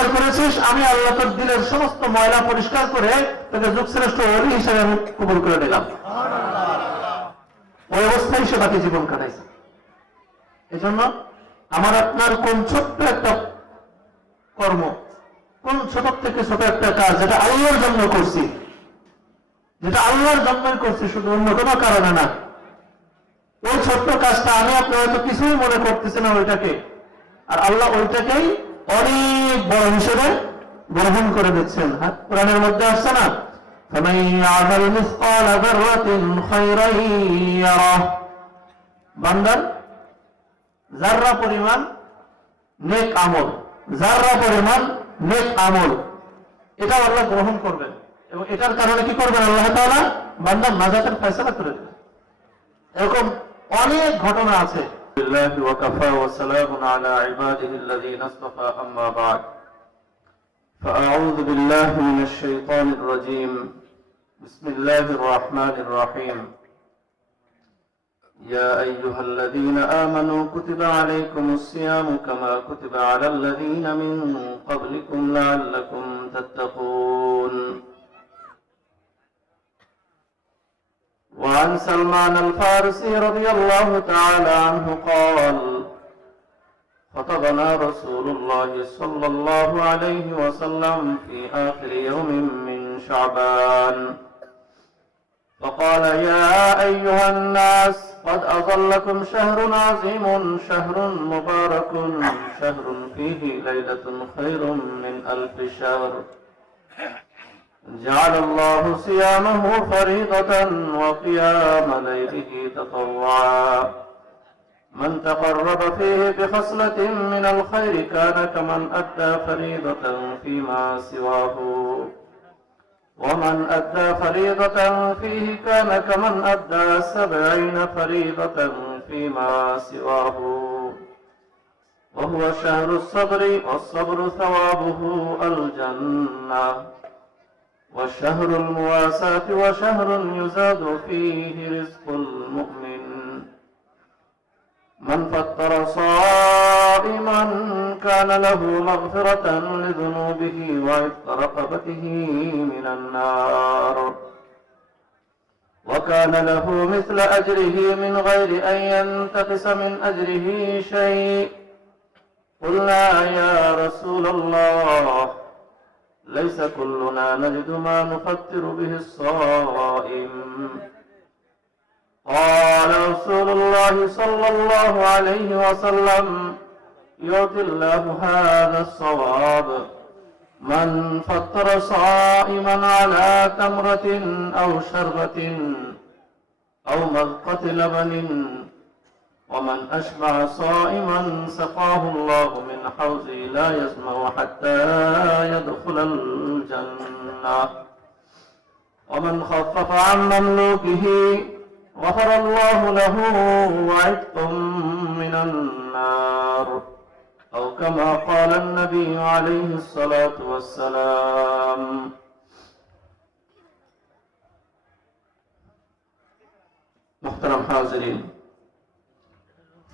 স্বীকার করেছিস, আমি আল্লাহ তোর দিলের সমস্ত ময়লা পরিষ্কার করে তোকে যুগশ্রেষ্ঠ ওলি হিসেবে আমি কবুল করে নিলাম। ওই অবস্থায় সে বাকি জীবন কাটাইছে। এই জন্য আমার আপনার কোন ছোট্ট একটা কর্ম, কোন ছোট থেকে ছোট একটা কাজ যেটা আল্লাহর জন্য করছি, যেটা আল্লাহর জন্যই করছি, শুধু অন্য কোনো কারণে না, ওই ছোট্ট কাজটা আমি আপনি হয়তো কিছুই মনে করতেছি না ওইটাকে, আর আল্লাহ ওইটাকেই অনেক বড় হিসেবে গ্রহণ করে দিচ্ছেন। কোরআনের মধ্যে আসছে না, فَمَن يَعْمَلْ مِثْقَالَ ذَرَّةٍ خَيْرًا يَرَهُ, বান্দার যাররা পরিমাণ নেক আমল, যাররা পরিমাণ নেক আমল, এটা আল্লাহ গ্রহণ করবেন, এবং এটার কারণে কি করবেন, আল্লাহ তাআলা বান্দার নাজাতের ফয়সালা করে দেবেন। এরকম অনেক ঘটনা আছে। বিল্লাহি ওয়া কাফা ওয়া সালামুন আলা ইবাদিহি আল্লাযীনা ইসতাফা, আম্মা বা'দ, ফাআউযু বিল্লাহি মিনাশ শাইতানির রাজীম, বিসমিল্লাহির রাহমানির রাহিম। ইয়া আইয়ুহাল্লাযীনা আমানু কুতিবা আলাইকুমুস সিয়ামু কামা কুতিবা আলাল লাযীনা মিন ক্বাবলিকুম লাআল্লাকুম তাত্তাকুন। وعن سلمان الفارسي رضي الله تعالى عنه قال: خطبنا رسول الله صلى الله عليه وسلم في آخر يوم من شعبان فقال: يا أيها الناس قد أظلكم شهر عظيم، شهر مبارك، شهر فيه ليلة خير من ألف شهر، جعل الله صيامه فريضة وقيام ليله تطوعا، من تقرب فيه بخصلة من الخير كان كمن أدى فريضة فيما سواه، ومن أدى فريضة فيه كان كمن أدى 70 فريضة فيما سواه، وهو شهر الصبر، والصبر ثوابه الجنة، وشهر المواساة، وشهر يزاد فيه رزق المؤمن، من فطر صائما كان له مغفرة لذنوبه وعتق رقبته من النار، وكان له مثل أجره من غير أن ينتقص من أجره شيء. قلنا يا رسول الله ليس كلنا نجد ما نفطر به الصائم. قال رسول الله صلى الله عليه وسلم: يؤتي الله هذا الصواب، من فطر صائما على تمرة أو شربة أو مذقة لبن، ومن أشبع صائما سقاه الله من حوضه لا يظمأ حتى يدخل الجنة، ومن خفف عن مملوكه غفر الله له وعتق من النار، أو كما قال النبي عليه الصلاة والسلام. محترم حاضرين،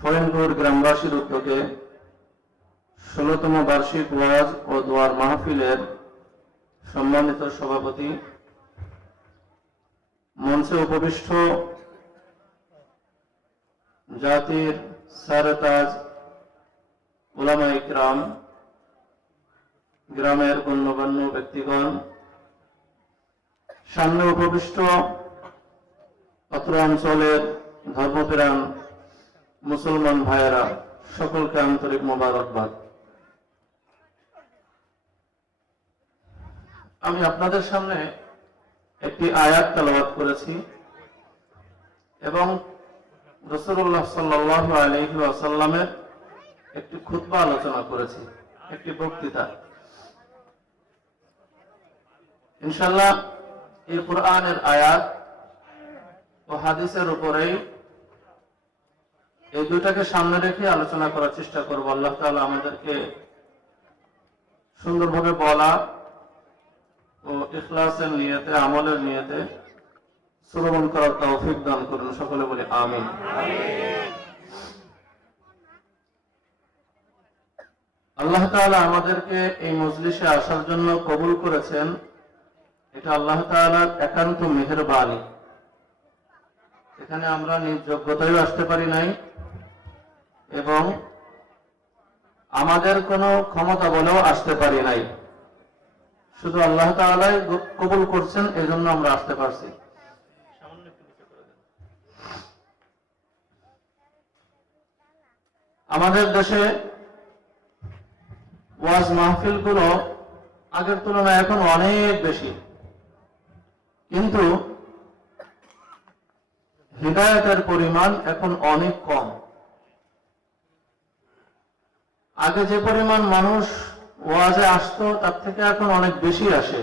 ফরিদপুর গ্রামবাসীর উদ্যোগে 16তম বার্ষিক ওয়াজ ও দোয়ার মাহফিলের সম্মানিত সভাপতি, মঞ্চে উপবিষ্ট জাতির সারতাজ উলামা ইকরাম, গ্রামের গণ্যমান্য ব্যক্তিগণ, সামনে উপবিষ্ট অত্র অঞ্চলের ধর্মপ্রাণ মুসলমান ভাইয়েরা, সকলকে আন্তরিক মোবারকবাদ। আমি আপনাদের সামনে একটি আয়াত তেলাওয়াত করেছি এবং রাসূলুল্লাহ সাল্লাল্লাহু আলাইহি ওয়াসাল্লামের একটি খুতবা আলোচনা করেছি, একটি বক্তৃতা। ইনশাআল্লাহ এই কোরআনের আয়াত ও হাদিসের উপরেই এই দুটাকে সামনে রেখে আলোচনা করার চেষ্টা করব। আল্লাহ তাআলা আমাদেরকে সুন্দরভাবে বলা ও ইখলাসের নিয়তে, আমলের নিয়তে শ্রবণ করার তৌফিক দান করুন। সকলে বলি আমিন। আল্লাহ তাআলা আমাদেরকে এই মজলিসে আসার জন্য কবুল করেছেন, এটা আল্লাহ তাআলার একান্ত মেহেরবানি। এখানে আমরা নিজ যোগ্যতায়ও আসতে পারি নাই এবং আমাদের কোনো ক্ষমতা বলেও আসতে পারি নাই, শুধু আল্লাহ তাআলাই কবুল করছেন, এই জন্য আমরা আসতে পারছি। আমাদের দেশে ওয়াজ মাহফিল গুলো আগের তুলনায় এখন অনেক বেশি, কিন্তু হিদায়াতের পরিমাণ এখন অনেক কম। আগে যে পরিমাণ মানুষ ওয়াজে আসতো তার থেকে এখন অনেক বেশি আসে,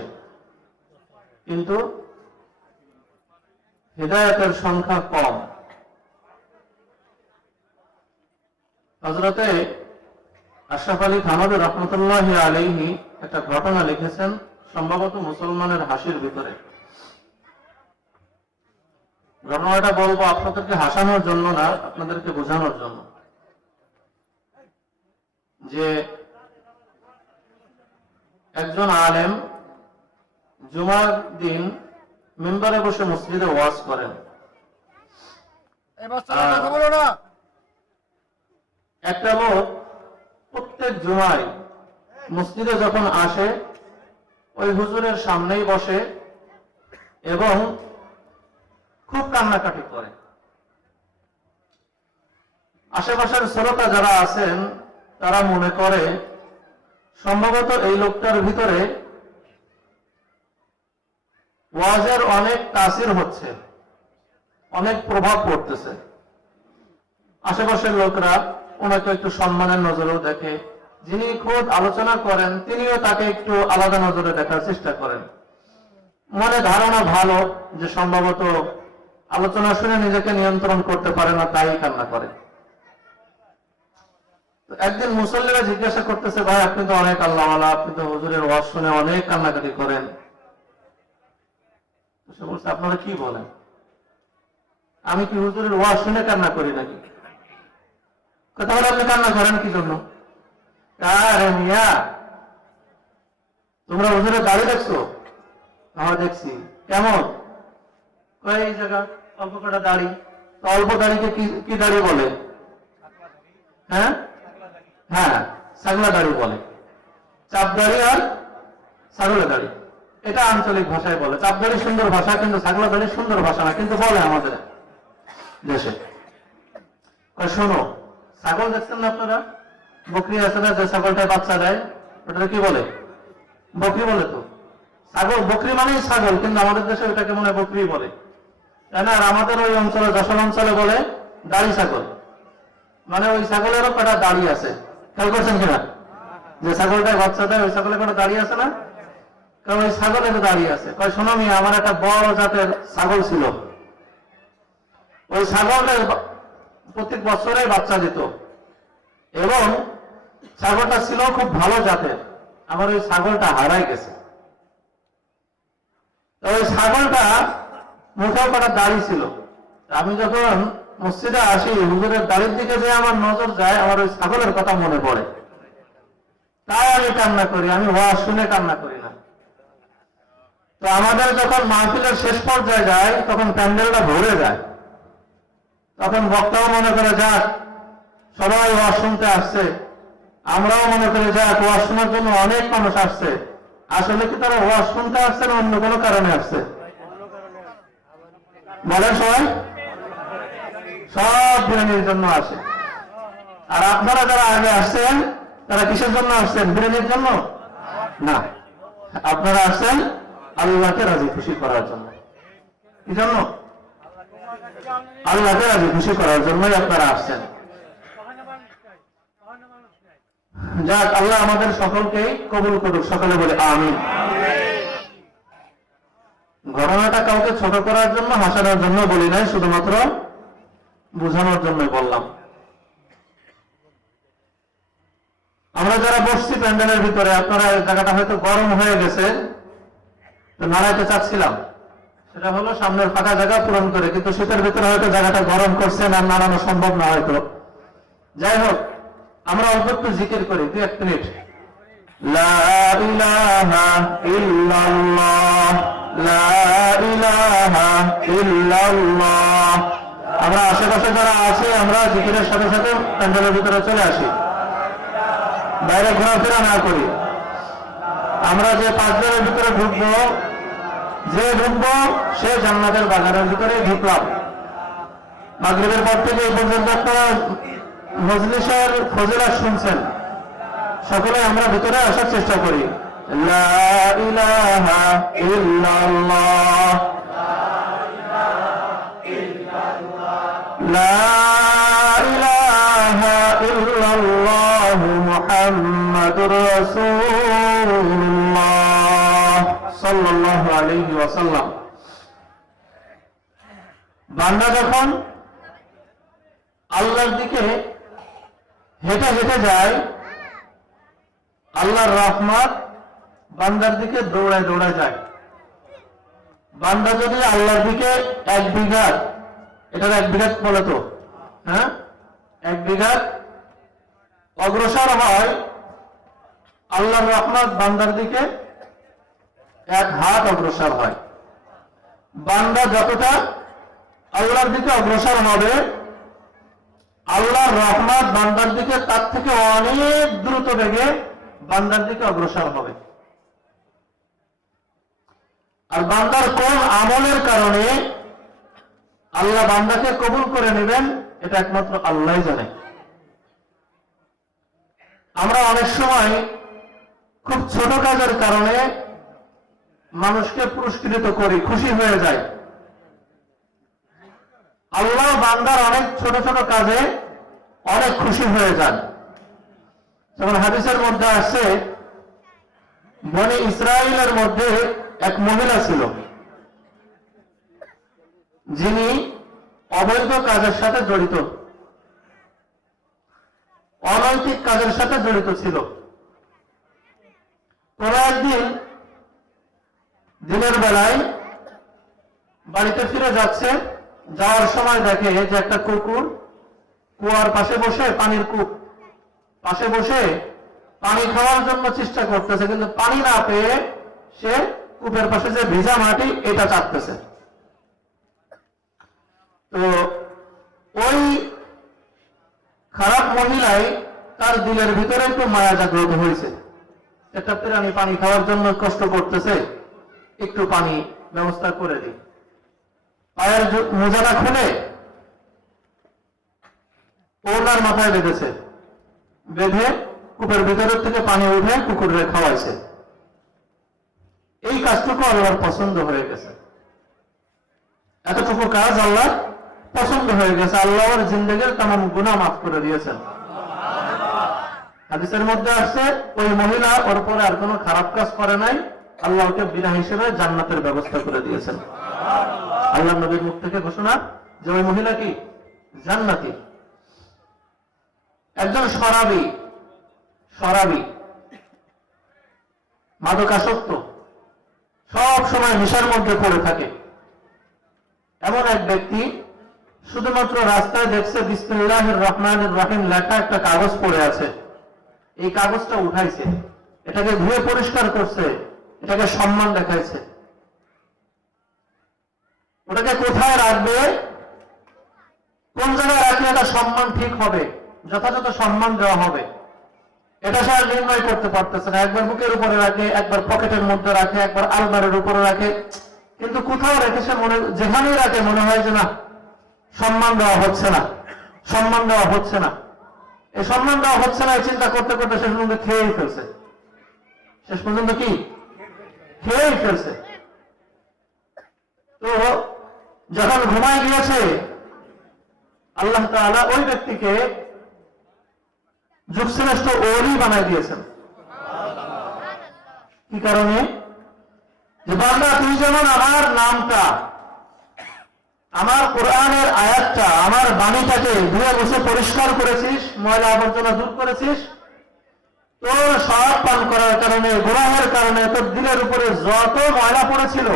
কিন্তু হিদায়াতের সংখ্যা কম। হযরতে আশরাফ আলী থানভী রাহমাতুল্লাহি আলাইহি একটা ঘটনা লিখেছেন, সম্ভবত মুসলমানের হাসির ভিতরে। ঘটনাটা বলবো আপনাদেরকে হাসানোর জন্য না, আপনাদেরকে বোঝানোর জন্য যে একজন আলেম জুমার দিন মিম্বারে বসে মসজিদে ওয়াজ করেন। একটা লোক প্রত্যেক জুমায় মসজিদে যখন আসে ওই হুজুরের সামনেই বসে এবং খুব কান্নাকাটি করে। আশেপাশের শ্রোতা যারা আছেন তারা মনে করে সম্ভবত এই লোকটার ভিতরে ওয়াজের অনেক তাসির হচ্ছে, অনেক প্রভাব পড়তেছে। আশেপাশের লোকরা ওনাকে একটু সম্মানের নজরেও দেখে, যিনি খোদ আলোচনা করেন তিনিও তাকে একটু আলাদা নজরে দেখার চেষ্টা করেন। মনে ধারণা ভালো যে সম্ভবত আলোচনা শুনে নিজেকে নিয়ন্ত্রণ করতে পারে না, তাই কান্না করে। একদিন মুসল্লিরা জিজ্ঞাসা করতেছে, ভাই আপনি তো অনেক আল্লাহওয়ালা, আপনি তো হুজুরের ওয়াজ শুনে অনেক কান্নাকাটি করেন। সে বলছে, আপনারা কি বলেন, আমি কি হুজুরের ওয়াজ শুনে কান্না করি নাকি? তাহলে আপনি কান্না করেন কি জন্য? আরে মিয়া, তোমরা হুজুরের দাড়ি দেখছো? আমরা দেখছি। কেমন? এই জায়গা অল্প কটা দাড়ি। তো অল্প দাড়িকে কি দাড়ি বলে? হ্যাঁ হ্যাঁ, ছাগলা দাড়ি বলে। চাপ দাড়ি আর ছাগলা দাড়ি, এটা আঞ্চলিক ভাষায় বলে। চাপ দাড়ি সুন্দর ভাষা, কিন্তু ছাগলা দাড়ি সুন্দর ভাষা না, কিন্তু বলে আমাদের দেশে। শোনো, ছাগল দেখছেন না আপনারা? বকরি আছে না, যে ছাগলটায় বাচ্চা দেয়, ওটা কি বলে? বকরি বলে তো। ছাগল, বকরি মানেই ছাগল, কিন্তু আমাদের দেশে ওটাকে মনে হয় বকরি বলে, তাই না? আর আমাদের ওই অঞ্চলে, যশোর অঞ্চলে বলে দাড়ি ছাগল। মানে ওই ছাগলেরও কটা দাড়ি আছে, খেয়াল করছেন কিনা? যে ছাগলটায় বাচ্চা দেয় ওই ছাগলের কটা দাড়ি আছে না? কারণ ওই ছাগলের দাড়ি আছে। কয় শোনো মিয়া, আমার একটা বড় জাতের ছাগল ছিল, ওই ছাগলটা প্রত্যেক বছরে বাচ্চা দিত এবং ছাগলটা ছিল খুব ভালো জাতের। আমার ওই ছাগলটা হারাই গেছে। ওই ছাগলটা মুখেও কটা দাড়ি ছিল। আমি যখন মসজিদে আসি, হুজুরের দাড়ির দিকে যে আমার নজর যায়, আমার ওই ছাগলের কথা মনে পড়ে, তাই আমি কান্না করি। আমি ওয়াজ শুনে কান্না করি না। তো আমাদের যখন মাহফিলের শেষ পর্যায়ে যায়, তখন প্যান্ডেলটা ভরে যায়। তখন বক্তাও মনে করে যাক সবাই ওয়াজ শুনতে আসছে, আমরাও মনে করি যাক ওয়াজ শোনার জন্য অনেক মানুষ আসছে। আসলে কি তারা ওয়াজ শুনতে আসছে না অন্য কোনো কারণে আসছে? বলেন সবাই? সব বিরিয়ানির জন্য আসে। আর আপনারা যারা আগে আসছেন তারা কিসের জন্য আসছেন? বিরিয়ানির জন্য না, আপনারা আসছেন আল্লাহকে রাজি খুশি করার জন্য। কি জন্য? আল্লাহকে রাজি খুশি করার জন্যই আপনারা আসছেন। যাক, আল্লাহ আমাদের সকলকেই কবুল করুক, সকলে বলে আমিন। ঘটনাটা কাউকে ছোট করার জন্য, হাসানোর জন্য বলি নাই, শুধুমাত্র বোঝানোর জন্যই বললাম। আমরা যারা বসছি প্যান্ডেলের ভিতরে, আপনারা জায়গাটা হয়তো গরম হয়ে গেছে, তো নাড়াইতে চাচ্ছিলাম, সেটা হলো সামনের ফাঁকা জায়গা পূরণ করে, কিন্তু শীতের ভিতরে হয়তো জায়গাটা গরম করছে না, নাড়ানো সম্ভব না হয়তো। যাই হোক, আমরা অল্প একটু জিকির করি 2-1 মিনিট। লা ইলাহা ইল্লাল্লাহ, লা ইলাহা ইল্লাল্লাহ। আমরা আশেপাশে যারা আছি আমরা জিকিরের সাথে সাথে প্যান্ডেলের ভিতরে চলে আসি, বাইরে ঘোরাফেরা না করি। আমরা যে 5 জনের ভিতরে ঢুকবো, যে ঢুকবো সে জান্নাতের বাগানের ভিতরে ঢুকলাম। মাগরিবের পর থেকে এই পর্যন্ত আপনারা মজলিসের ফজিলত শুনছেন, সকলে আমরা ভিতরে আসার চেষ্টা করি। লা ইলাহা ইল্লাল্লাহ, লা ইলাহা ইল্লাল্লাহ মুহাম্মাদুর রাসূলুল্লাহ সাল্লাল্লাহু আলাইহি ওয়াসাল্লাম। বান্দা যখন আল্লাহর দিকে হেঁটে হেঁটে যায়, আল্লাহর রহমত বান্দার দিকে দৌড়ায় দৌড়ায় যায়। বান্দা যদি আল্লাহর দিকে 1 বিঘা, এটার 1 বিঘা বলে তো, হ্যাঁ, 1 বিঘা অগ্রসর হয়, আল্লাহর রহমত বান্দার দিকে 1 হাত অগ্রসর হয়। বান্দা যতটা আল্লাহর দিকে অগ্রসর হবে, আল্লাহর রহমত বান্দার দিকে তার থেকে অনেক দ্রুত বেগে বান্দার দিকে অগ্রসর হবে। আর বান্দার কোন আমলের কারণে আল্লাহ বান্দাকে কবুল করে নেবেন, এটা একমাত্র আল্লাহই জানে। আমরা অনেক সময় খুব ছোট কাজের কারণে মানুষকে পুরস্কৃত করি, খুশি হয়ে যায়। আল্লাহ বান্দার অনেক ছোট ছোট কাজে অনেক খুশি হয়ে যান। যেমন হাদিসের মধ্যে আছে, বনি ইসরাইলের মধ্যে এক মহিলা ছিল, যিনি অবৈধ কাজের সাথে জড়িত, অনৈতিক কাজের সাথে জড়িত ছিল। কোনো একদিন দিনের বেলায় বাড়িতে ফিরে যাচ্ছে, যাওয়ার সময় দেখে যে একটা কুকুর কুয়ার পাশে বসে, পানির কূপ পাশে বসে পানি খাওয়ার জন্য চেষ্টা করতেছে, কিন্তু পানি না পেয়ে সে কূপের পাশে যে ভিজা মাটি এটা চাটতেছে। তো ওই খারাপ মহিলায় তার দিলের ভিতরে একটু মায়া জাগ্রত হয়েছে, একটা প্রাণী পানি খাওয়ার জন্য কষ্ট করতেছে, একটু পানি ব্যবস্থা করে দিই। পায়ের মোজাটা খুলে ওনার মাথায় বেঁধেছে, বেঁধে কূপের ভিতরের থেকে পানি উঠে কুকুরে খাওয়াইছে। এই কাজটুকু আল্লাহর পছন্দ হয়ে গেছে, এতটুকু কাজ আল্লাহ পছন্দ হয়ে গেছে। আল্লাহ ওর জিন্দেগির তামাম গুনাহ মাফ করে দিয়েছেন। হাদিসের মধ্যে আসছে, ওই মহিলা ওর পরে আর কোনো খারাপ কাজ করে নাই, আল্লাহ ওকে বিনা হিসেবে জান্নাতের ব্যবস্থা করে দিয়েছেন। আল্লাহ নবীর মুখ থেকে ঘোষণা যে ওই মহিলা কি জান্নাতি। একজন শরাবী মাদকাসক্ত, সব সময় নেশার মধ্যে পড়ে থাকে, এমন এক ব্যক্তি শুধুমাত্র রাস্তায় দেখছে বিসমিল্লাহির রহমানির রহিম লেখা একটা কাগজ পড়ে আছে, এই কাগজটা উঠাইছে, এটাকে ধুয়ে পরিষ্কার করছে, এটাকে সম্মান দেখাইছে। ওটাকে কোথায় রাখবে, কোন জায়গায় রাখলে এটা সম্মান ঠিক হবে, যথাযথ সম্মান দেওয়া হবে, এটা সে আর নির্ণয় করতে পারতেছে না। একবার বুকের উপরে রাখে, একবার পকেটের মধ্যে রাখে, একবার আলমারির উপরে রাখে, কিন্তু কোথাও রেখে সে মনে, যেখানেই রাখে মনে হয় যে না, সম্মান দেওয়া হচ্ছে না, সম্মান দেওয়া হচ্ছে না। এই সম্মান দেওয়া হচ্ছে না, এই চিন্তা করতে করতে শেষ পর্যন্ত খেয়েই ফেলছে। শেষ পর্যন্ত কি খেয়েই ফেলছে। তো যখন ঘুমায় গিয়েছে, আল্লাহ তাআলা ওই ব্যক্তিকে যুগশ্রেষ্ঠ ওলি বানায় দিয়েছেন। কি কারণে? যে বান্দা, তুই যেমন আমার নামটা, আমার কোরআনের আয়াতটা, আমার বাণীটাকে ধুয়ে মুছে পরিষ্কার করেছিস, ময়লা আবর্জনা দূর করেছিস, তোর শরাব পান করার কারণে, গুনাহের কারণে তোর দিলের উপরে যত ময়লা পড়েছিল,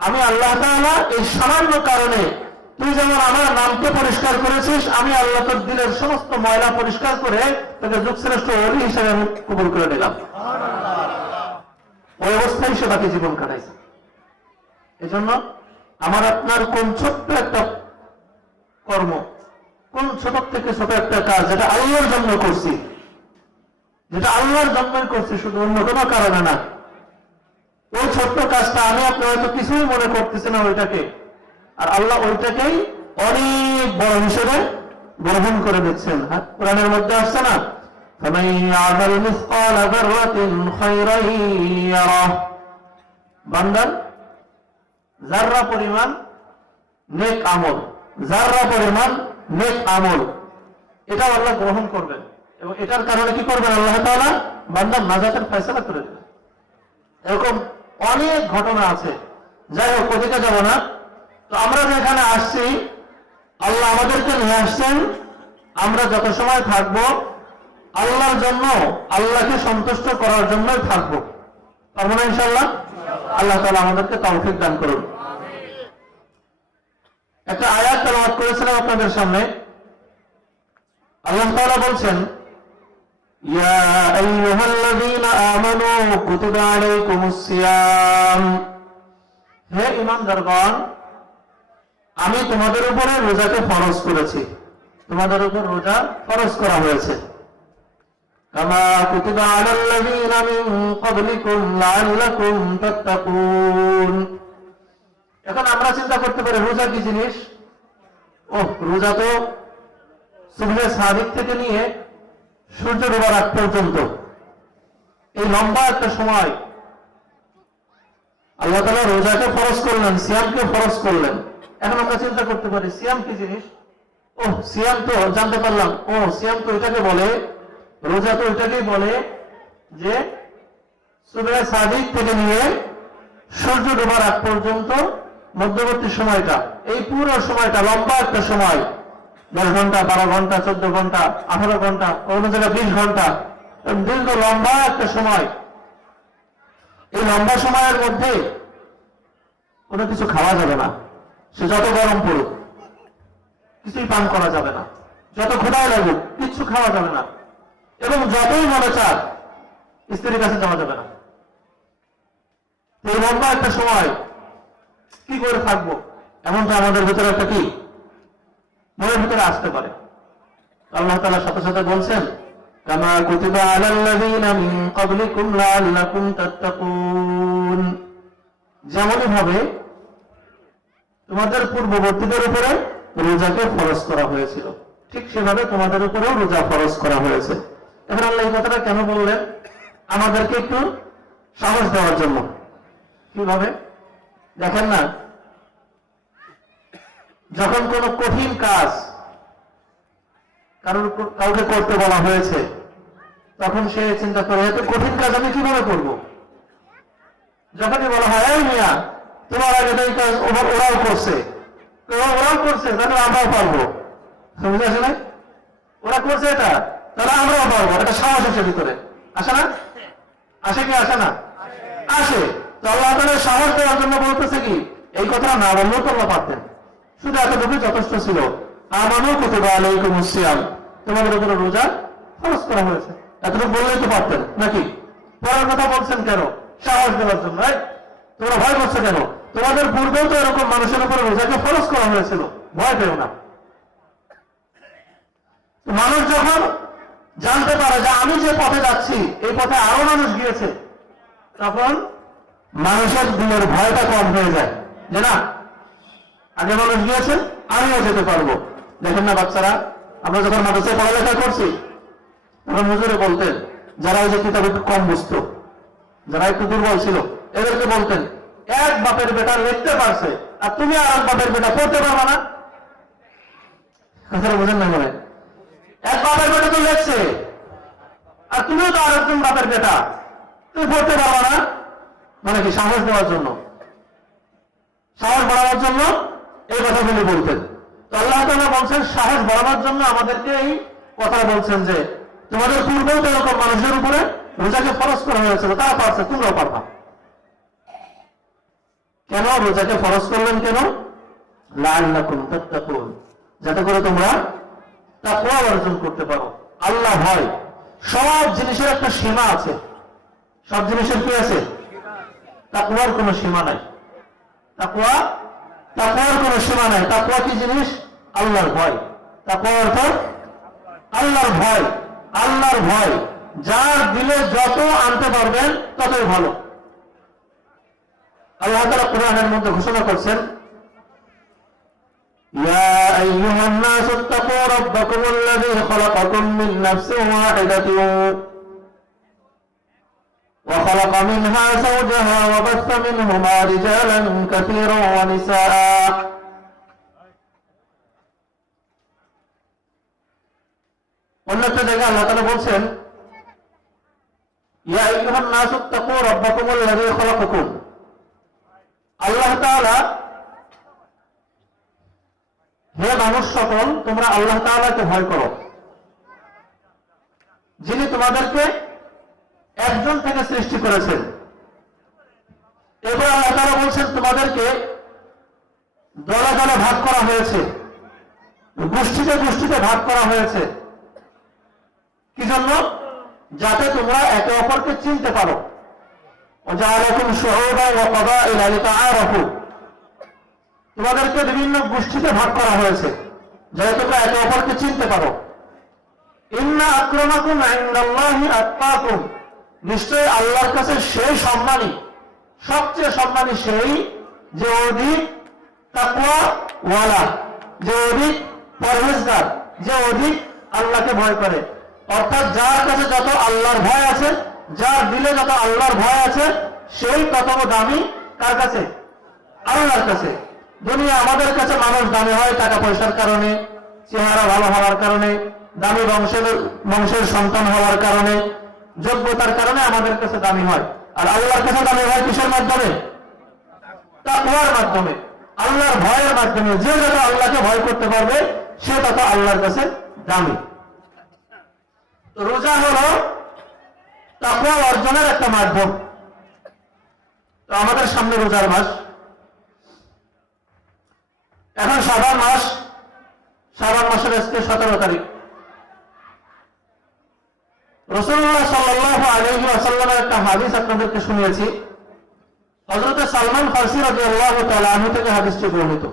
আমি আল্লাহ তাআলা এই সামান্য কারণে তুই যেমন আমার নামকে পরিষ্কার করেছিস, আমি আল্লাহ তোর দিলের সমস্ত ময়লা পরিষ্কার করে তোকে যুগশ্রেষ্ঠ ওলি হিসেবে আমি কবুল করে দিলাম। ওই অবস্থায় সে বাকি জীবন কাটাইছে। এজন্য আমার আপনার কোন ছোট্ট একটা কর্ম, কোন ছোট থেকে ছোট একটা কাজ যেটা আল্লাহর জন্য করছি, যেটা আল্লাহর জন্য করছি, শুধু অন্য কোনো কারণে না, ওই ছোট্ট কাজটা আমি আপনি হয়তো কিছুই মনে করতেছি না ওইটাকে, আর আল্লাহ ওইটাকেই অনেক বড় হিসেবে গ্রহণ করে দিচ্ছেন। কোরআনের মধ্যে আসছে না, فَمَن يَعْمَلْ مِثْقَالَ ذَرَّةٍ خَيْرًا يَرَهُ, বান্দার যাররা পরিমাণ নেক আমল, যাররা পরিমাণ নেক আমল, এটা আল্লাহ গ্রহণ করবেন এবং এটার কারণে কি করবেন, আল্লাহ তাআলা বান্দার নাজাতের ফয়সালা করে দেবেন। এরকম অনেক ঘটনা আছে। যাই হোক, ওদিকে যাব না। তো আমরা যেখানে আসছি, আল্লাহ আমাদেরকে নিয়ে আসছেন, আমরা যত সময় থাকবো আল্লাহর জন্য, আল্লাহকে সন্তুষ্ট করার জন্যই থাকবো। পারবো না ইনশাআল্লাহ? আল্লাহ তাআলা আমাদেরকে তৌফিক দান করুন। একটা আয়াত তেলাওয়াত করেছিলাম আপনাদের সামনে। আল্লাহ তাআলা বলছেন, ইয়া আইয়ুহাল্লাযীনা আমানু কুতিবা আলাইকুমুস সিয়াম, হে ঈমানদারগণ, আমি তোমাদের উপরে রোজাকে ফরজ করেছি, তোমাদের উপর রোজা ফরজ করা হয়েছে। কামা কুতিবা আলাল্লাযীনা মিন ক্বাবলিকুম লাআল্লাকুম তাত্তাকুন। এখন আমরা চিন্তা করতে পারি রোজা কি জিনিস? রোজা তো সুবহে সাদিক থেকে নিয়ে সূর্য ডোবার আগ পর্যন্ত এই লম্বা একটা সময় আল্লাহ তাআলা রোজাকে ফরজ করলেন, সিয়ামকে ফরজ করলেন। এখন আমরা চিন্তা করতে পারি সিয়াম কি জিনিস? সিয়াম তো জানতে পারলাম, সিয়াম তো এটাকে বলে, রোজা তো এটাকেই বলে যে সুবহে সাদিক থেকে নিয়ে সূর্য ডোবার আগ পর্যন্ত মধ্যবর্তী সময়টা, এই পুরো সময়টা লম্বা একটা সময়, 10 ঘন্টা, 12 ঘন্টা, 14 ঘন্টা, 18 ঘন্টা, অন্য জায়গায় 20 ঘন্টা, দীর্ঘ লম্বা একটা সময়। এই লম্বা সময়ের মধ্যে কোনো কিছু খাওয়া যাবে না, সে যত গরম পড়ুক কিছুই পান করা যাবে না, যত ক্ষুধায় লাগুক কিচ্ছু খাওয়া যাবে না, এবং যতই মনে চাক স্ত্রীর কাছে যাওয়া যাবে না। এই লম্বা একটা সময় কি করে থাকবো, এমনটা আমাদের ভিতরে একটা কি মনের ভিতরে আসতে পারে। আল্লাহ তাআলা সাথে সাথে বলছেন, কামা কুতিবা আলাল্লাযীনা মিন ক্বাবলিকুম লাআল্লাকুম তাত্তাকুন, যেমনই ভাবে তোমাদের পূর্ববর্তীদের উপরে রোজাকে ফরজ করা হয়েছিল, ঠিক সেভাবে তোমাদের উপরেও রোজা ফরজ করা হয়েছে। এখন আল্লাহ এই কথাটা কেন বললেন? আমাদেরকে একটু সাহস দেওয়ার জন্য। কিভাবে? দেখেন না, যখন কোন কঠিন কাজ কাউকে করতে বলা হয়েছে, তখন সে চিন্তা করে এত কঠিন কাজ আমি কিভাবে করব। যখনই বলা হয় এই মিয়া তোমার আগে এই কাজ ওরাও করছে, তাহলে আমরাও পারবো, বুঝে আসে না? ওরা করছে এটা, তাহলে আমরাও পারবো, এটা সাহস আসে ভিতরে, আসে না? আসে কি আসে না? আসে। তো আল্লাহ তাআলা সাহস দেওয়ার জন্য বলতেছে কি, এই কথা না বললেও তো আল্লাহ পারতেন, শুধু এতটুকু যথেষ্ট ছিল। আমানু কুতিবা আলাইকুমুস সিয়াম, তোমাদের উপরে রোজা ফরজ করা হয়েছে, এতটুকু বললেই তো পারতেন নাকি? পরের কথা বলছেন কেন? সাহস দেওয়ার জন্য। তোমরা ভয় করছো কেন? তোমাদের পূর্বেও তো এরকম মানুষের উপরে রোজাকে ফরজ করা হয়েছিল, ভয় পেও না। মানুষ যখন জানতে পারে যে আমি যে পথে যাচ্ছি এই পথে আরো মানুষ গিয়েছে, তখন মানুষের দিনের ভয়টা কম হয়ে যায়, যে না আগে মানুষ গিয়েছে আমিও যেতে পারবো। দেখেন না বাচ্চারা, আমরা যখন মাদ্রাসায় পড়ালেখা করছি তখন হুজুরে বলতেন, যারা ওই যে কিতাব একটু কম বুঝতো, যারা একটু দুর্বল ছিল, এদেরকে বলতেন এক বাপের বেটা লিখতে পারছে আর তুমি আর এক বাপের বেটা পড়তে পারবা না। কথাটা বোঝেন না মনে? এক বাপের বেটা তো লিখছে আর তুমিও তো আর একজন বাপের বেটা, তুমি পড়তে পারবা না। মানে কি সাহস দেওয়ার জন্য, সাহস বাড়ানোর জন্য এই কথাগুলি বলতেন। তো আল্লাহ তাআলা বলছেন সাহস বাড়ানোর জন্য আমাদেরকে এই কথা বলছেন যে তোমাদের পূর্বেও তো এরকম মানুষের উপরে রোজাকে ফরজ করা হয়েছিল, তারা পারছে, তোমরাও পারবা। কেন রোজাকে ফরজ করলেন? কেন? লাআল্লাকুম তাত্তাকুন, যাতে করে তোমরা তাকওয়া অর্জন করতে পারো। আল্লাহ ভয়, সব জিনিসের একটা সীমা আছে। সব জিনিসের কি আছে? তাকওয়ার কোনো সীমা নাই। তাকওয়ার কোনো সীমা নাই। তাকওয়া কি জিনিস? আল্লাহর ভয়। তাকওয়া অর্থ আল্লাহর ভয়। আল্লাহর ভয় যার দিলে যত আনতে পারবেন ততই ভালো। আল্লাহ তাআলা কোরআনের মধ্যে ঘোষণা করছেন, ইয়া আইয়ুহান নাস ইত্তাকু রাব্বাকুম আল্লাযী খালাকাকুম মিন নাফসিন ওয়াহিদাতিন ওয়া খালাকা মিনহা যাওজাহা ওয়া বাসসা মিনহুমা রিজালান কাসীরান ওয়া নিসাআ। অন্যত্র জায়গায় আল্লাহ তাআলা বলছেন, ইয়া আইয়ুহান নাস ইত্তাকু রাব্বাকুম আল্লাযী খালাকাকুম। আল্লাহ তাআলা, হে মানুষ সকল, তোমরা আল্লাহ তাআলাকে ভয় করো, যিনি তোমাদেরকে একজন থেকে সৃষ্টি করেছেন। এবার আল্লাহ তাআলা বলছেন, তোমাদেরকে দলে দলে ভাগ করা হয়েছে, গোষ্ঠীতে গোষ্ঠীতে ভাগ করা হয়েছে। কি জন্য? যাতে তোমরা একে অপরকে চিনতে পারো। ওয়াজআলাকুম শুউবান ওয়া ক্বাবাইলা লিতাআরাফু, তোমাদেরকে বিভিন্ন গোষ্ঠীতে ভাগ করা হয়েছে যাতে তোমরা একে অপরকে চিনতে পারো। ইন্না আকরামাকুম ইনদাল্লাহি আতকাকুম, নিশ্চয়ই আল্লাহর কাছে সেই সম্মানী, সবচেয়ে সম্মানী সেই যে অধিক তাকওয়া ওয়ালা, যে অধিক পরহেজগার, যে অধিক আল্লাহকে ভয় করে। অর্থাৎ যার কাছে যত আল্লাহর ভয় আছে, যার দিলে যত আল্লাহর ভয় আছে, সেই তত দামি কার কাছে? আল্লাহর কাছে। দুনিয়া আমাদের কাছে মানুষ দামি হয় টাকা পয়সার কারণে, চেহারা ভালো হওয়ার কারণে, দামি বংশের সন্তান হওয়ার কারণে, যোগ্যতার কারণে আমাদের কাছে দামি হয়। আর আল্লাহর কাছে দামি হয় কিসের মাধ্যমে? তাকওয়ার মাধ্যমে, আল্লাহর ভয়ের মাধ্যমে। যে যত আল্লাহকে ভয় করতে পারবে সে তত আল্লাহর কাছে দামি। রোজা হলো তাকওয়া অর্জনের একটা মাধ্যম। তো আমাদের সামনে রোজার মাস, এখন শাবান মাস, শাবান মাসের আজকে 17 তারিখ। রাসূলুল্লাহ সাল্লাল্লাহু আলাইহি ওয়াসাল্লামের একটা হাদিস আপনাদেরকে শুনিয়েছি। হযরত সালমান ফারসি রাদিয়াল্লাহু তাআলা আনহু থেকে হাদিসটি বর্ণিত।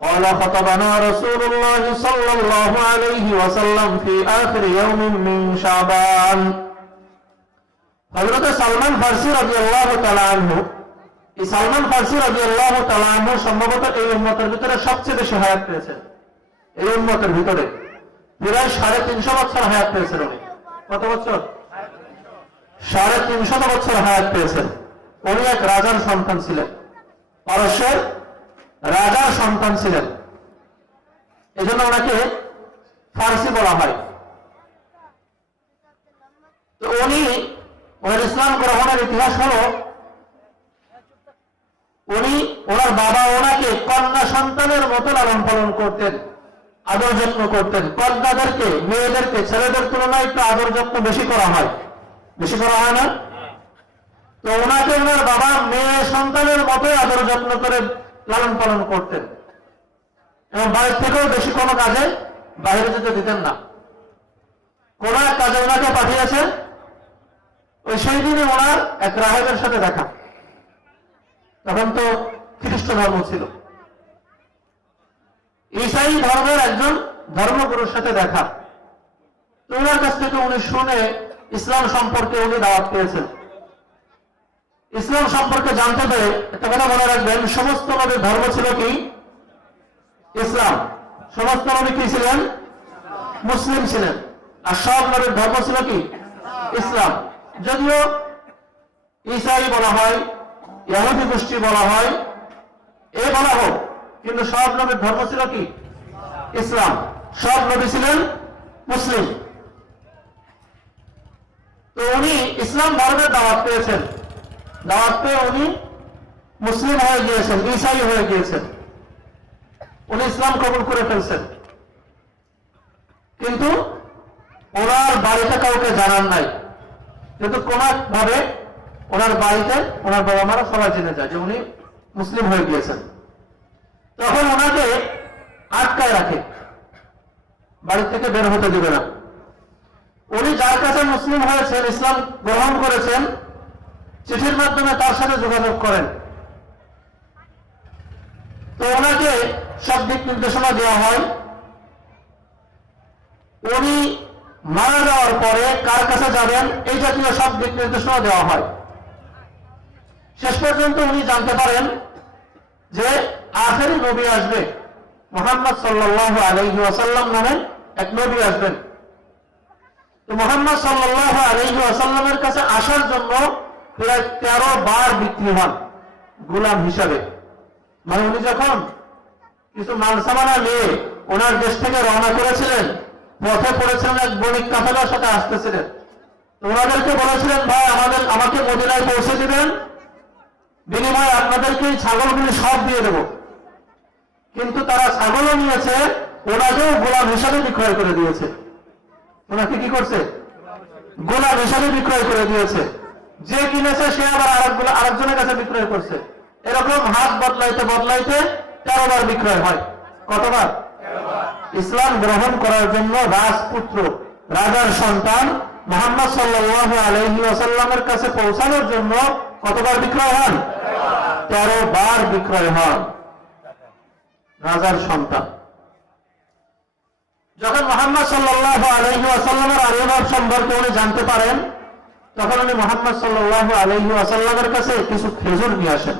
قال خطبنا رسول الله صلى الله عليه وسلم في آخر يوم من شعبان। হযরত সালমান ফারসি রাদিয়াল্লাহু তাআলা আনহু, এই সালমান ফারসি রাদিয়াল্লাহু তাআলা আনহু সম্ভবত এই উম্মতের ভিতরে সবচেয়ে বেশি হায়াত পেয়েছেন। এই উম্মতের ভিতরে প্রায় 350 বছর হায়াত পেয়েছেন উনি। কত বছর? 350 বছর হায়াত পেয়েছেন। উনি এক রাজার সন্তান ছিলেন, পারস্যের রাজার সন্তান ছিলেন। এই জন্য ওনাকে ফার্সি বলা হয়। তো ওনার ইসলাম গ্রহণের ইতিহাস হলো, ওনার বাবা ওনাকে কন্যা সন্তানের মতো লালন পালন করতেন, আদর যত্ন করতেন। কন্যাদেরকে, মেয়েদেরকে ছেলেদের তুলনায় একটু আদর যত্ন বেশি করা হয়, বেশি করা হয় না? তো ওনাকে ওনার বাবা মেয়ে সন্তানের মতোই আদর যত্ন করে লালন পালন করতেন এবং বাইরে থেকেও বেশি কোনো কাজে বাইরে যেতে দিতেন না। কোন এক কাজে ওনাকে পাঠিয়েছেন, ওই সেই দিনে ওনার এক রাহেবের সাথে দেখা। তখন তো খ্রিস্ট ধর্ম ছিল। ঈসাই ধর্মের একজন ধর্মগুরুর সাথে দেখা। তো ওনার কাছ থেকে উনি শুনে ইসলাম সম্পর্কে উনি দাওয়াত পেয়েছেন। ইসলাম সম্পর্কে জানতে পেরে একটা কথা মনে রাখবেন, সমস্ত নবীর ধর্ম ছিল কি? ইসলাম। সমস্ত নবী কি ছিলেন? মুসলিম ছিলেন। আর সব নবীর ধর্ম ছিল কি? ইসলাম। যদিও ঈসাই বলা হয়, ইহুদি গোষ্ঠী বলা হয়, এ বলা হোক, কিন্তু সব নবীর ধর্ম ছিল কি? ইসলাম। সব নবী ছিলেন মুসলিম। তো উনি ইসলাম ধর্মের দাওয়াত পেয়েছেন। দাওয়াত পেয়ে উনি মুসলিম হয়ে গিয়েছেন, ঈসাই হয়ে গিয়েছেন। উনি ইসলাম কবুল করে ফেলছেন, কিন্তু ওনার বাড়িতে কাউকে জানান নাই। কিন্তু কোন ভাবে ওনার বাড়িতে ওনার বাবা মারা সবাই জেনে যায় যে উনি মুসলিম হয়ে গিয়েছেন, তখন ওনাকে আটকায় রাখে, বাড়ি থেকে বের হতে দেবে না। উনি যার কাছে মুসলিম হয়েছেন, ইসলাম গ্রহণ করেছেন, চিঠির মাধ্যমে তার সাথে যোগাযোগ করেন। তো ওনাকে সব দিক নির্দেশনা দেওয়া হয়। উনি মারা যাওয়ার পরে কার কাছে যাবেন এই জাতীয় সব দিক নির্দেশনা দেওয়া হয়। শেষ পর্যন্ত উনি জানতে পারেন যে আখেরি নবী আসবে, মুহাম্মদ সাল্লাল্লাহু আলাইহি ওয়াসাল্লাম নামে এক নবী আসবেন। তো মুহাম্মদ সাল্লাল্লাহু আলাইহি ওয়াসাল্লামের কাছে আসার জন্য প্রায় 13 বার বিক্রি হন গোলাম হিসাবে। মানে উনি যখন কিছু মালসামানা নিয়ে ওনার দেশ থেকে রওনা করেছিলেন, পথে পড়েছিলেন এক বণিক কাফেলার সাথে আসতেছিলেন। তো ওনাদেরকে বলেছিলেন, ভাই আমাকে মদিনায় পৌঁছে দিবেন, বিনিময়ে আপনাদেরকে এই ছাগলগুলি সব দিয়ে দেব। কিন্তু তারা ছাগলও নিয়েছে, ওনাকেও গোলাম হিসাবে বিক্রয় করে দিয়েছে। ওনাকে কি করছে? গোলাম হিসাবে বিক্রয় করে দিয়েছে। যে কিনেছে সে আবার আরেকজনের কাছে বিক্রয় করছে। এরকম হাত বদলাইতে বদলাইতে 13 বার বিক্রয় হয়। কতবার? ইসলাম গ্রহণ করার জন্য রাজপুত্র, রাজার সন্তান মুহাম্মদ সাল্লাল্লাহু আলাইহি ওয়াসাল্লামের কাছে পৌঁছানোর জন্য কতবার বিক্রয় হন? 13 বার বিক্রয় হন রাজার সন্তান। যখন মুহাম্মদ সাল্লাল্লাহু আলাইহি ওয়াসাল্লামের আবির্ভাব সম্পর্কে উনি জানতে পারেন, তখন উনি মুহাম্মদ সাল্লাল্লাহু আলাইহি ওয়াসাল্লামের কাছে কিছু খেজুর নিয়ে আসেন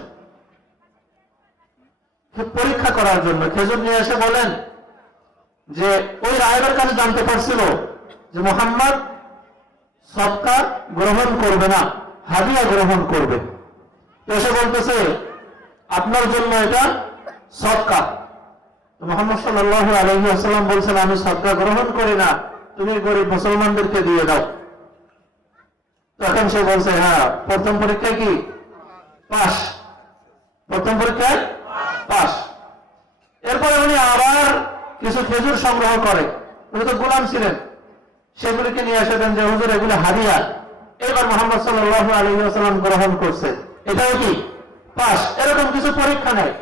পরীক্ষা করার জন্য। খেজুর নিয়ে এসে বলেন যে ওই রাহেবের কাছে জানতে পারছিল যে মুহাম্মদ সদকা গ্রহণ করবে না, হাদিয়া গ্রহণ করবে। তো এসে বলতেছে আপনার জন্য এটা সদকা। মুহাম্মদ সাল্লাল্লাহু আলাইহি ওয়াসাল্লাম বলছেন, আমি সদকা গ্রহণ করি না, তুমি গরিব মুসলমানদেরকে দিয়ে দাও। তখন সে বলছে, হ্যাঁ, প্রথম পরীক্ষায় কি পাস, প্রথম পরীক্ষায় পাস। এরপরে উনি আবার কিছু খেজুর সংগ্রহ করে, উনি তো গোলাম ছিলেন, সেগুলিকে নিয়ে এসে দেন যে হুজুর এগুলো হাদিয়া। এবার মুহাম্মদ সাল্লাল্লাহু আলাইহি ওয়াসাল্লাম গ্রহণ করছে, এটাও কি পাস। এরকম কিছু পরীক্ষা নেয়।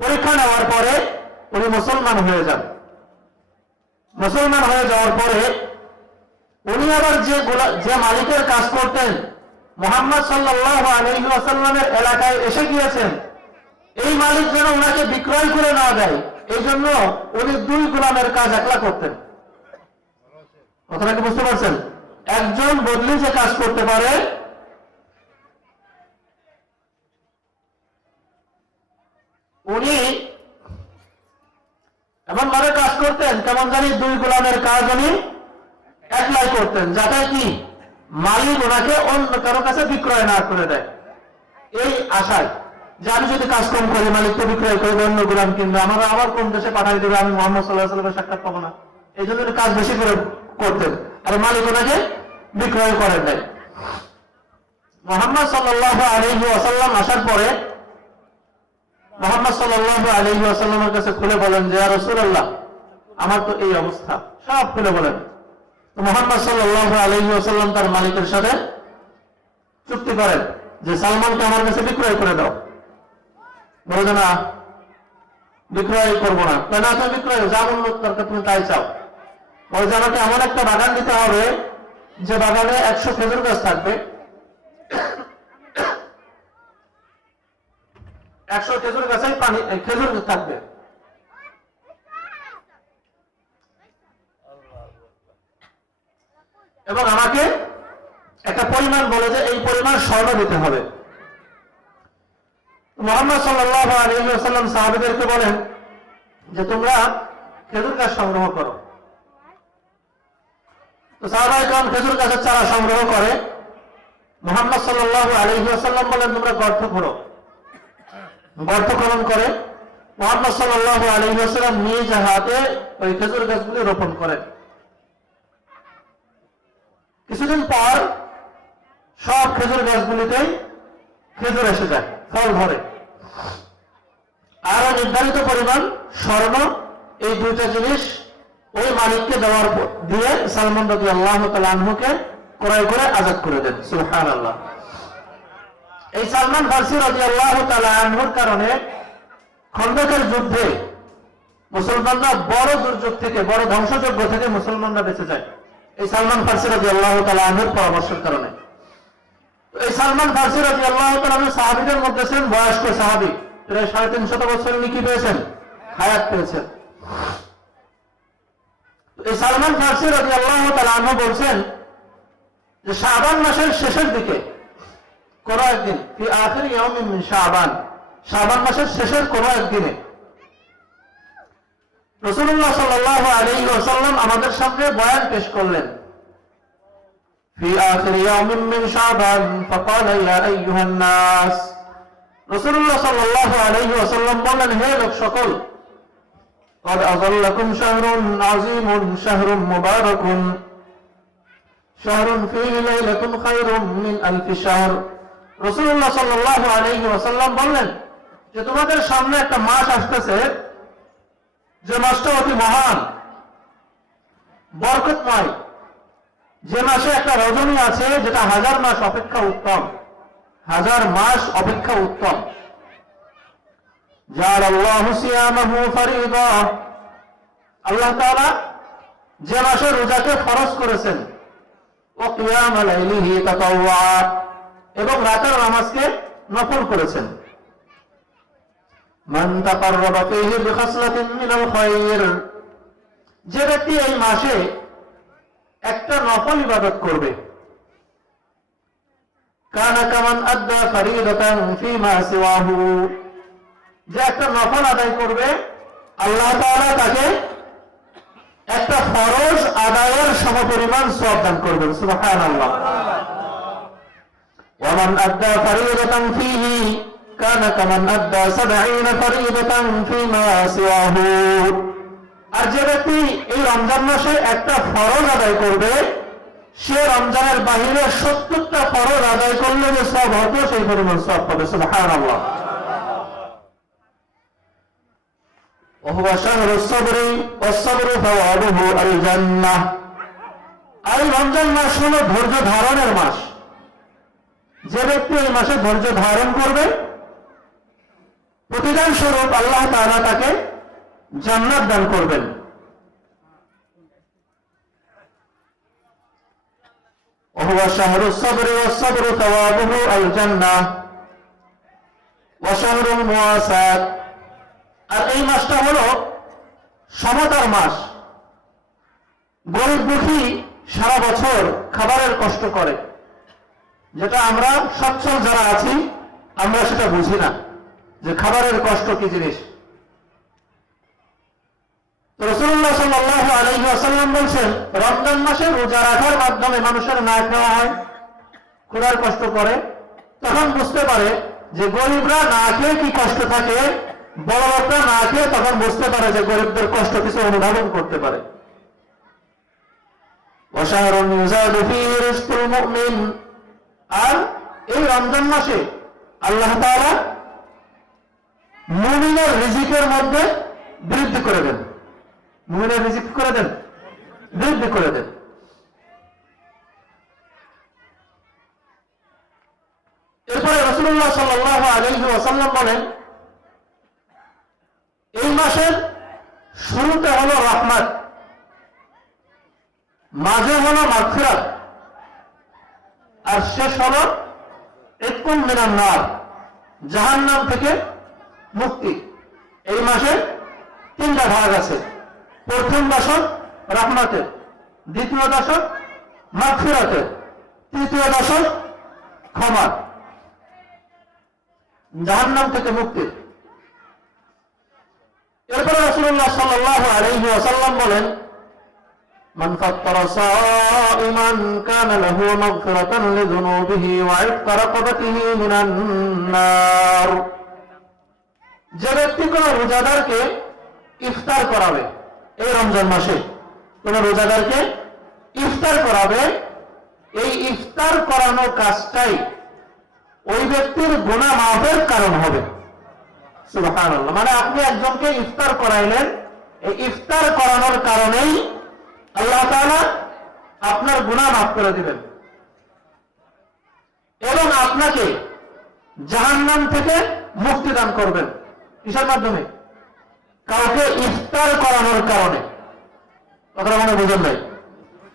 পরীক্ষা নেওয়ার পরে উনি মুসলমান হয়ে যান। মুসলমান হয়ে যাওয়ার পরে উনি আবার যে মালিকের কাজ করতেন, মুহাম্মদ সাল্লাল্লাহু আলাইহি ওয়াসাল্লামের এলাকায় এসে গিয়েছেন, এই মালিক যেন ওনাকে বিক্রয় করে না দেয়, এই জন্য উনি 2 গোলামের কাজ একলা করতেন। কথাটা কি বুঝতে পারছেন? একজন বদলি যে কাজ করতে পারে, উনি এমন ভাবে কাজ করতেন কেমন জানি 2 গোলামের কাজ উনি একলাই করতেন, যাতে কি মালিক ওনাকে অন্য কারো কাছে বিক্রয় না করে দেয়। এই আশায় যে আমি যদি কাজ কম করি, মালিককে বিক্রয় করে অন্য গোলাম কিনবে, আমরা আবার কোন দেশে পাঠাই দেবে, আমি মুহাম্মদ সাল্লাল্লাহু আলাইহি ওয়াসাল্লামের সাক্ষাৎ পাবো না। এই জন্য কাজ বেশি করে করতেন, আর মালিক ওনাকে বিক্রয় করে দেয়। মুহাম্মদ সাল্লাল্লাহু আলাইহি ওয়াসাল্লাম আসার পরে মুহাম্মদ সাল্লাল্লাহু আলাইহি ওয়াসাল্লামের কাছে খুলে বলেন যে ইয়া রাসূলুল্লাহ, আমার তো এই অবস্থা, সব খুলে বলেন। তো মুহাম্মদ সাল্লাল্লাহু আলাইহি ওয়াসাল্লাম তার মালিকের সাথে চুক্তি করেন যে সালমানকে আমার কাছে বিক্রয় করে দাও। বলে না, বিক্রয় করবো না। কেন? তুমি বিক্রয় যা মূল্য দরকার তুমি তাই চাও। ওই জানাকে এমন একটা বাগান দিতে হবে যে বাগানে 100 খেজুর গাছ থাকবে, 100 খেজুর গাছে খেজুর থাকবে, এবং আমাকে একটা পরিমাণ বলে যে এই পরিমাণ স্বর্ণ দিতে হবে। মুহাম্মদ সাল্লাল্লাহু আলাইহি ওয়াসাল্লাম সাহাবীদেরকে বলেন যে তোমরা খেজুর গাছ সংগ্রহ করো। তো সাহাবায়ে কেরাম খেজুর গাছের চারা সংগ্রহ করে। মুহাম্মদ সাল্লাল্লাহু আলাইহি ওয়াসাল্লাম বলেন তোমরা গর্ত খোঁড়ো। গর্ত খনন করে মুহাম্মদ সাল্লাল্লাহু আলাইহি ওয়াসাল্লাম নিজ হাতে ওই খেজুর গাছগুলি রোপণ করেন। কিছুদিন পর সব খেজুর গাছগুলিতেই খেজুর এসে যায়, ফল ধরে। আরো নির্ধারিত পরিমাণ স্বর্ণ, এই 2টা জিনিস ওই মালিককে দেওয়ার দিয়ে সালমান রাদিয়াল্লাহু তাআলা আনহুকে ক্রয় করে আজাদ করে দেন। সুবহানাল্লাহ। এই সালমান ফারসি রাদিয়াল্লাহু তাআলা আনহুর কারণে খন্দকের যুদ্ধে মুসলমানরা বড় দুর্যোগ থেকে, বড় ধ্বংসযজ্ঞ থেকে মুসলমানরা বেঁচে যায় এই সালমান ফারসি রাদিয়াল্লাহু তাআলা আনহুর পরামর্শের কারণে। এই সালমান ফারসি রাদিয়াল্লাহু তাআলা আনহু সাহাবীদের মধ্যে ছিলেন বয়স্ক সাহাবী, প্রায় 350 বছর উনি কি পেয়েছেন? হায়াত পেয়েছেন। এই সালমান ফারসি রাদিয়াল্লাহু তাআলা আনহু বলছেন যে শাবান মাসের শেষের দিকে কোন একদিন, ফি আখির ইয়াউমিন মিন শাবান, শাবান মাসের শেষের কোন একদিনে রাসূলুল্লাহ সাল্লাল্লাহু আলাইহি ওয়াসাল্লাম আমাদের সামনে বয়ান পেশ করলেন। ফি আখির ইয়াউমিন মিন শাবান ফাকালা ইয়া আইয়ুহান নাস, রাসূলুল্লাহ সাল্লাল্লাহু আলাইহি ওয়াসাল্লাম বললেন, হে লোক সকল, قد أظلكم شهر عظيم شهر مبارك شهر فيه ليلة خير من ألف شهر। রাসূলুল্লাহ সাল্লাল্লাহু আলাইহি ওয়াসাল্লাম বললেন যে তোমাদের সামনে একটা মাস আসতেছে, যে মাসটা অতি মহান, বরকতময়, যে মাসে একটা রজনী আছে যেটা 1000 মাস অপেক্ষা উত্তম, 1000 মাস অপেক্ষা উত্তম। জাআলাল্লাহু সিয়ামাহু ফরিদা, আল্লাহ তাআলা যে মাসে রোজাকে ফরজ করেছেন, ওয়া কিয়ামা লাইলিহি তাতাওয়া, এবং রাতের নামাজকে নফল করেছেন। মান তাকাররাবা ফীহি বিখাসলাতিন মিনাল খায়র, যে ব্যক্তি এই মাসে একটা নফল ইবাদত করবে, কানা কামান আদ্দা ফরিদাতান ফীমা সিওয়াহু, যে একটা নফল আদায় করবে, আল্লাহ তাআলা তাকে একটা ফরজ আদায়ের সমপরিমাণ সওয়াব দান করবেন। সুবহানাল্লাহ। ওয়া মান আদ্দা ফরিদাতান ফীহি কানা কামান আদ্দা 70 ফরিদাতান ফীমা সিওয়াহু, আর যে ব্যক্তি এই রমজান মাসে একটা ফরজ আদায় করবে, সে রমজানের বাহিরে 70টা ফরজ আদায় করলে যে সওয়াব হবে সেই পরিমাণ সওয়াব পাবে। সুবহানাল্লাহ। وهو شهر الصبر والصبر ثوابه الجنة, আর রমজান মাস হলো ধৈর্য ধারণের মাস। যে ব্যক্তি এই মাসে ধৈর্য ধারণ করবে, প্রতিদান স্বরূপ আল্লাহ তাআলা তাকে জান্নাত দান করবেন। وهو شهر الصبر والصبر ثوابه الجنة وشهر المواساة, আর এই মাসটা হলো সমতার মাস। গরিব দুঃখী সারা বছর খাবারের কষ্ট করে, যেটা আমরা সচ্ছল যারা আছি আমরা সেটা বুঝি না যে খাবারের কষ্ট কি জিনিস। তো রাসূলুল্লাহ সাল্লাল্লাহু আলাইহি ওয়াসাল্লাম বলছেন, রমজান মাসে রোজা রাখার মাধ্যমে মানুষের না খাওয়া হয়, ক্ষুধার কষ্ট করে, তখন বুঝতে পারে যে গরিবরা না খেয়ে কি কষ্ট থাকে, বড় লোকরা না খেয়ে তখন বুঝতে পারে যে গরিবদের কষ্ট কিছু অনুধাবন করতে পারে। ওয়াশাহরুন ইউজাদু ফীহি রিজকুল মুমিন, আর এই রমজান মাসে আল্লাহ তাআলা মুমিনের রিজিকের মধ্যে বৃদ্ধি করে দেন। মুমিনের রিজিক করে দেন, বৃদ্ধি করে দেন। এরপরে রাসূলুল্লাহ সাল্লাল্লাহু আলাইহি ওয়াসাল্লাম বলেন, এই মাসের শুরুতে হলো রহমত, মাঝে হলো মাগফিরাত, আর শেষ হলো ইতকুম মিনান নার, জাহান্নাম থেকে মুক্তি। এই মাসে 3টা ভাগ আছে। প্রথম দশক রহমতের, দ্বিতীয় দশক মাগফিরাতের, তৃতীয় দশক ক্ষমা, জাহান্নাম থেকে মুক্তি। এরপরে রাসূলুল্লাহ সাল্লাল্লাহু আলাইহি ওয়াসাল্লাম বলেন, মান ফাত্তারা সাইমান কানা লাহু মাগফিরাতান লিযুনুবিহি ওয়া ইতকা রাকাবাতিহি মিনান নার, যে ব্যক্তি কোন রোজাদারকে ইফতার করাবে, এই রমজান মাসে কোন রোজাদারকে ইফতার করাবে, এই ইফতার করানো কাজটাই ওই ব্যক্তির গুনাহ মাফের কারণ হবে। সুবহানাল্লাহ। মানে আপনি একজনকে ইফতার করাইলেন, এই ইফতার করানোর কারণেই আল্লাহ তাআলা আপনার গুনাহ মাফ করে দিবেন, এবং আপনাকে জাহান্নাম থেকে মুক্তি দান করবেন। কিসের মাধ্যমে? কাউকে ইফতার করানোর কারণে। কথাটা মনে বুঝেন নাই?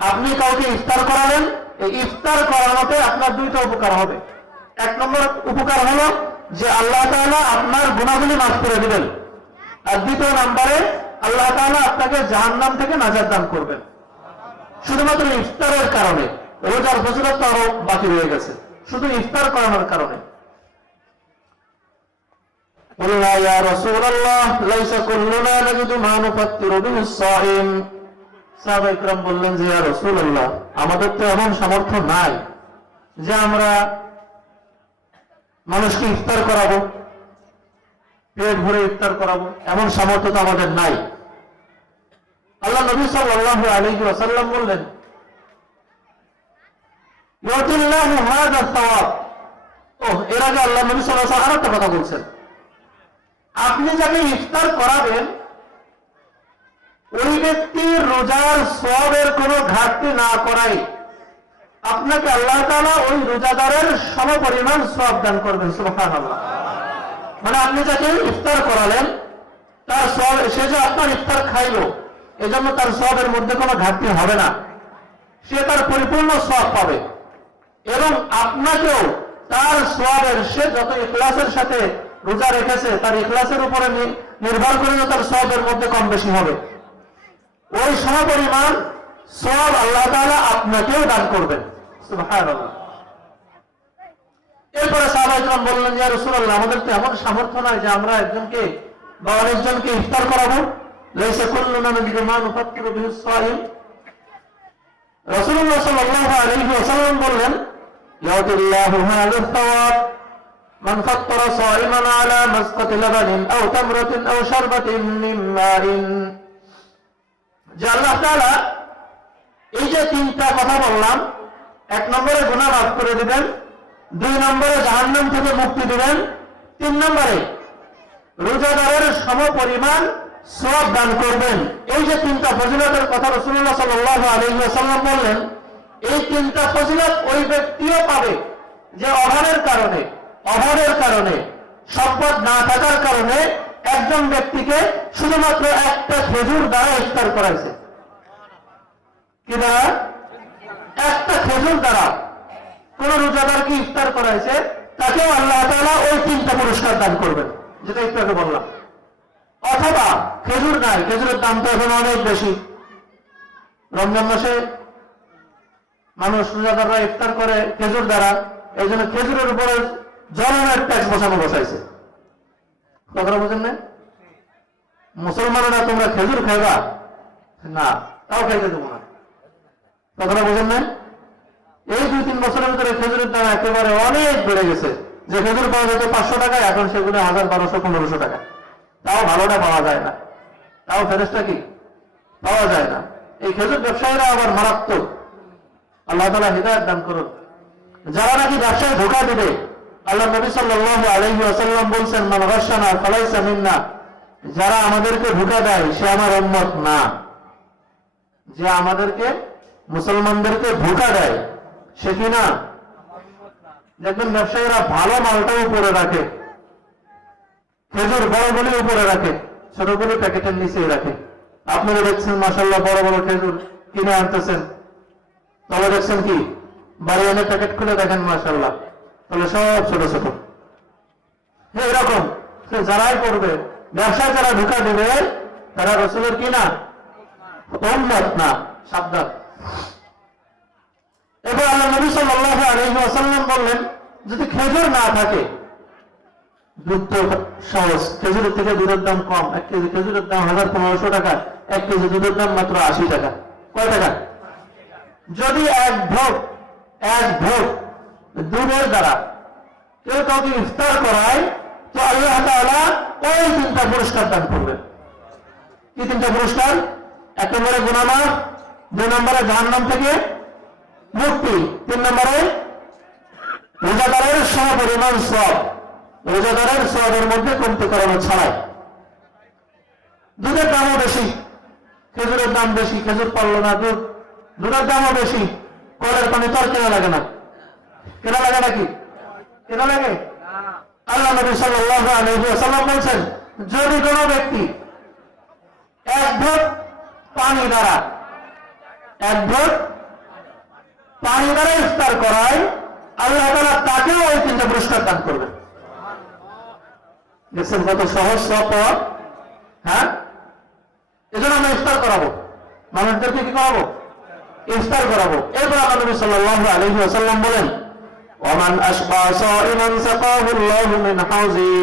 আপনি কাউকে ইফতার করালেন, এই ইফতার করানোতে আপনার দুইটা উপকার হবে। এক নম্বর উপকার হলো যে আল্লাহ তাআলা আপনার গুনাহগুলি মাফ করে দিবেন, আর দ্বিতীয় নম্বরে আল্লাহ তাআলা আপনাকে জাহান্নাম থেকে নাজাত দান করবেন, শুধুমাত্র ইফতারের কারণে। রোজার ফজিলত তো আরো বাকি রয়ে গেছে, শুধু ইফতার করানোর কারণে। قلنا يا رسول الله ليس كلنا نجد ما نفطر به الصائم। সাহাবায়ে কেরাম বললেন যে ইয়া রাসূলুল্লাহ, আমাদের তো এমন সামর্থ্য নাই যে আমরা মানুষকে ইফতার করাবো, পেট ভরে ইফতার করাবো, এমন সামর্থ্য তো আমাদের নাই। আল্লাহ নবী সাল্লাল্লাহু আলাইহি ওয়াসাল্লাম বললেন ইউতিল্লাহু হাযা সাওয়াব। এর আগে আল্লাহ নবী সাল্লাল্লাহু আলাইহি ওয়াসাল্লাম আরেকটা কথা বলছেন, আপনি যাকে ইফতার করাবেন ওই ব্যক্তির রোজার সওয়াবের কোনো ঘাটতি না করাই আপনাকে আল্লাহ তাআলা ওই রোজাদারের সমপরিমাণ সওয়াব দান করবেন। সুবহানাল্লাহ। মানে আপনি যাকে ইফতার করালেন তার সওয়াব, সে যে আপনার ইফতার খাইলো এজন্য তার সওয়াবের মধ্যে কোনো ঘাটতি হবে না, সে তার পরিপূর্ণ সওয়াব পাবে। এবং আপনাকেও তার সওয়াবের, সে যত ইখলাসের সাথে রোজা রেখেছে তার ইখলাসের উপরে নির্ভর করে তার সওয়াবের মধ্যে কম বেশি হবে, ওই সমপরিমাণ সওয়াব আল্লাহ তাআলা আপনাকেও দান করবেন। সুবহানাল্লাহ। এরপরে সাহাবায়ে কেরাম বললেন ইয়া রাসূলুল্লাহ, আমাদের তো এমন সামর্থ্য নাই যে আমরা একজনকে বা অনেকজনকে ইফতার করাবো। লাইসা কুল্লুনা নাজিদু মা নুফাত্তিরু বিহি সাইম। রাসূলুল্লাহ সাল্লাল্লাহু আলাইহি ওয়াসাল্লাম বললেন ইয়াউতিল্লাহু হাযা সাওয়াব মান ফাত্তারা সাইমান আলা মাসকাতি লাবানিন আও তামরাতিন আও শারবাতিন মিন মাইন। যে আল্লাহ তাআলা এই যে তিনটা কথা বললাম, এক নম্বরে গুনাহ মাফ করে দিবেন, দুই নম্বরে জাহান্নাম থেকে মুক্তি দিবেন, তিন নম্বরে রোজাদারের সমপরিমাণ সওয়াব দান করবেন। এই যে তিনটা ফজিলতের কথা রাসূলুল্লাহ সাল্লাল্লাহু আলাইহি ওয়াসাল্লাম বললেন, এই তিনটা ফজিলত ওই ব্যক্তিও পাবে যে অভাবের কারণে সম্পদ না থাকার কারণে একজন ব্যক্তিকে শুধুমাত্র একটা খেজুর দ্বারা ইফতার করাইছে। কি দ্বারা? একটা খেজুর দ্বারা কোন রোজাদারকে ইফতার করাইছে, তাকেও আল্লাহ তাআলা ওই তিনটা পুরস্কার দান করবেন, যেটা একটু আগে বললাম। অথবা খেজুর নাই, খেজুরের দাম তো এখন অনেক বেশি। রমজান মাসে মানুষ রোজাদাররা ইফতার করে খেজুর দ্বারা, এই জন্য খেজুরের উপরে জনমের ট্যাক্স বসাইছে। কথাটা বুঝেন না? মুসলমানেরা তোমরা খেজুর খাইবা না, তাও খাইতে দেবো না। কথাটা বুঝেন না? এই 2-3 বছরের ভিতরে খেজুরের দাম একেবারে অনেক বেড়ে গেছে। যে খেজুর পাওয়া যেত 500 টাকায়, এখন সেগুলো 1000, 1200, 1500 টাকা। তাও ভালোটা পাওয়া যায় না, তাও ফেরেশতা কি পাওয়া যায় না। এই খেজুর ব্যবসায়ীরা আবার মারাত্মক। আল্লাহ তাআলা হিদায়াত দান করুন। যারা নাকি ব্যবসায় ধোঁকা দিবে, আল্লাহ নবী সাল্লাল্লাহু আলাইহি ওয়াসাল্লাম বলছেন মান গাশানা ফালাইসা মিন্না। যারা আমাদেরকে ধোঁকা দেয় সে আমার উম্মত না। যে আমাদেরকে, মুসলমানদেরকে ধোঁকা দেয় সে কি না? দেখবেন ব্যবসায়ীরা ভালো মালটা উপরে রাখে, খেজুর বড়গুলি উপরে রাখে, ছোটগুলি প্যাকেটের নিচেই রাখে। আপনারা দেখছেন মাশাআল্লাহ বড় বড় খেজুর কিনে আনতেছেন, তবে দেখছেন কি বাড়ি এনে প্যাকেট খুলে দেখেন মাশাআল্লাহ, তাহলে সব ছোট ছোট। এরকম যারাই করবে, ব্যবসায় যারা ধোঁকা দেবে, তারা রাসূলের কি না? উম্মত না। সাবধান। এবার আল্লাহ নবী সাল্লাল্লাহু আলাইহি ওয়াসাল্লাম বললেন যদি খেজুর না থাকে, দুধ তো সহজ, খেজুরের থেকে দুধের দাম কম। 1 কেজি খেজুরের দাম 1500 টাকা, 1 কেজি দুধের দাম মাত্র 80 টাকা। কয় টাকা? যদি এক ভোগ দুধের দ্বারা কেউ কাউকে ইফতার করায়, তো আল্লাহ তাআলা ওই তিনটা পুরস্কার দান করবেন। কি তিনটা পুরস্কার? 1 নম্বরে গুনাহ মাফ, 2 নম্বরে জাহান্নাম থেকে মুক্তি, 3 নম্বরে রোজাদারের সমপরিমাণ সওয়াব, রোজাদারের সওয়াবের মধ্যে কমতি করানো ছাড়াই। দুধের দামও বেশি, খেজুরের দাম বেশি, খেজুর পারল না, দুধের দামও বেশি, কলের পানি তো আর কেনা লাগে না। কেনা লাগে নাকি? কেনা লাগে? আল্লাহ নবী সাল্লাল্লাহু আলাইহি ওয়াসাল্লাম বলছেন, যদি কোনো ব্যক্তি এক ঘট পানি দ্বারা ইফতার করায়, আল্লাহ তাআলা তাকেও ওই 3টা পুরস্কার দান করবেন। দেখছেন কত সহজ সহজ। হ্যাঁ, এজন্য আমরা ইফতার করাবো, মানুষদেরকে কি করাবো? ইফতার করাবো। এরপর আল্লাহ নবী সাল্লাল্লাহু আলাইহি ওয়াসাল্লাম বলেন, ওমান আশবা সাইমান সাকাহু আল্লাহু মিন হাউজি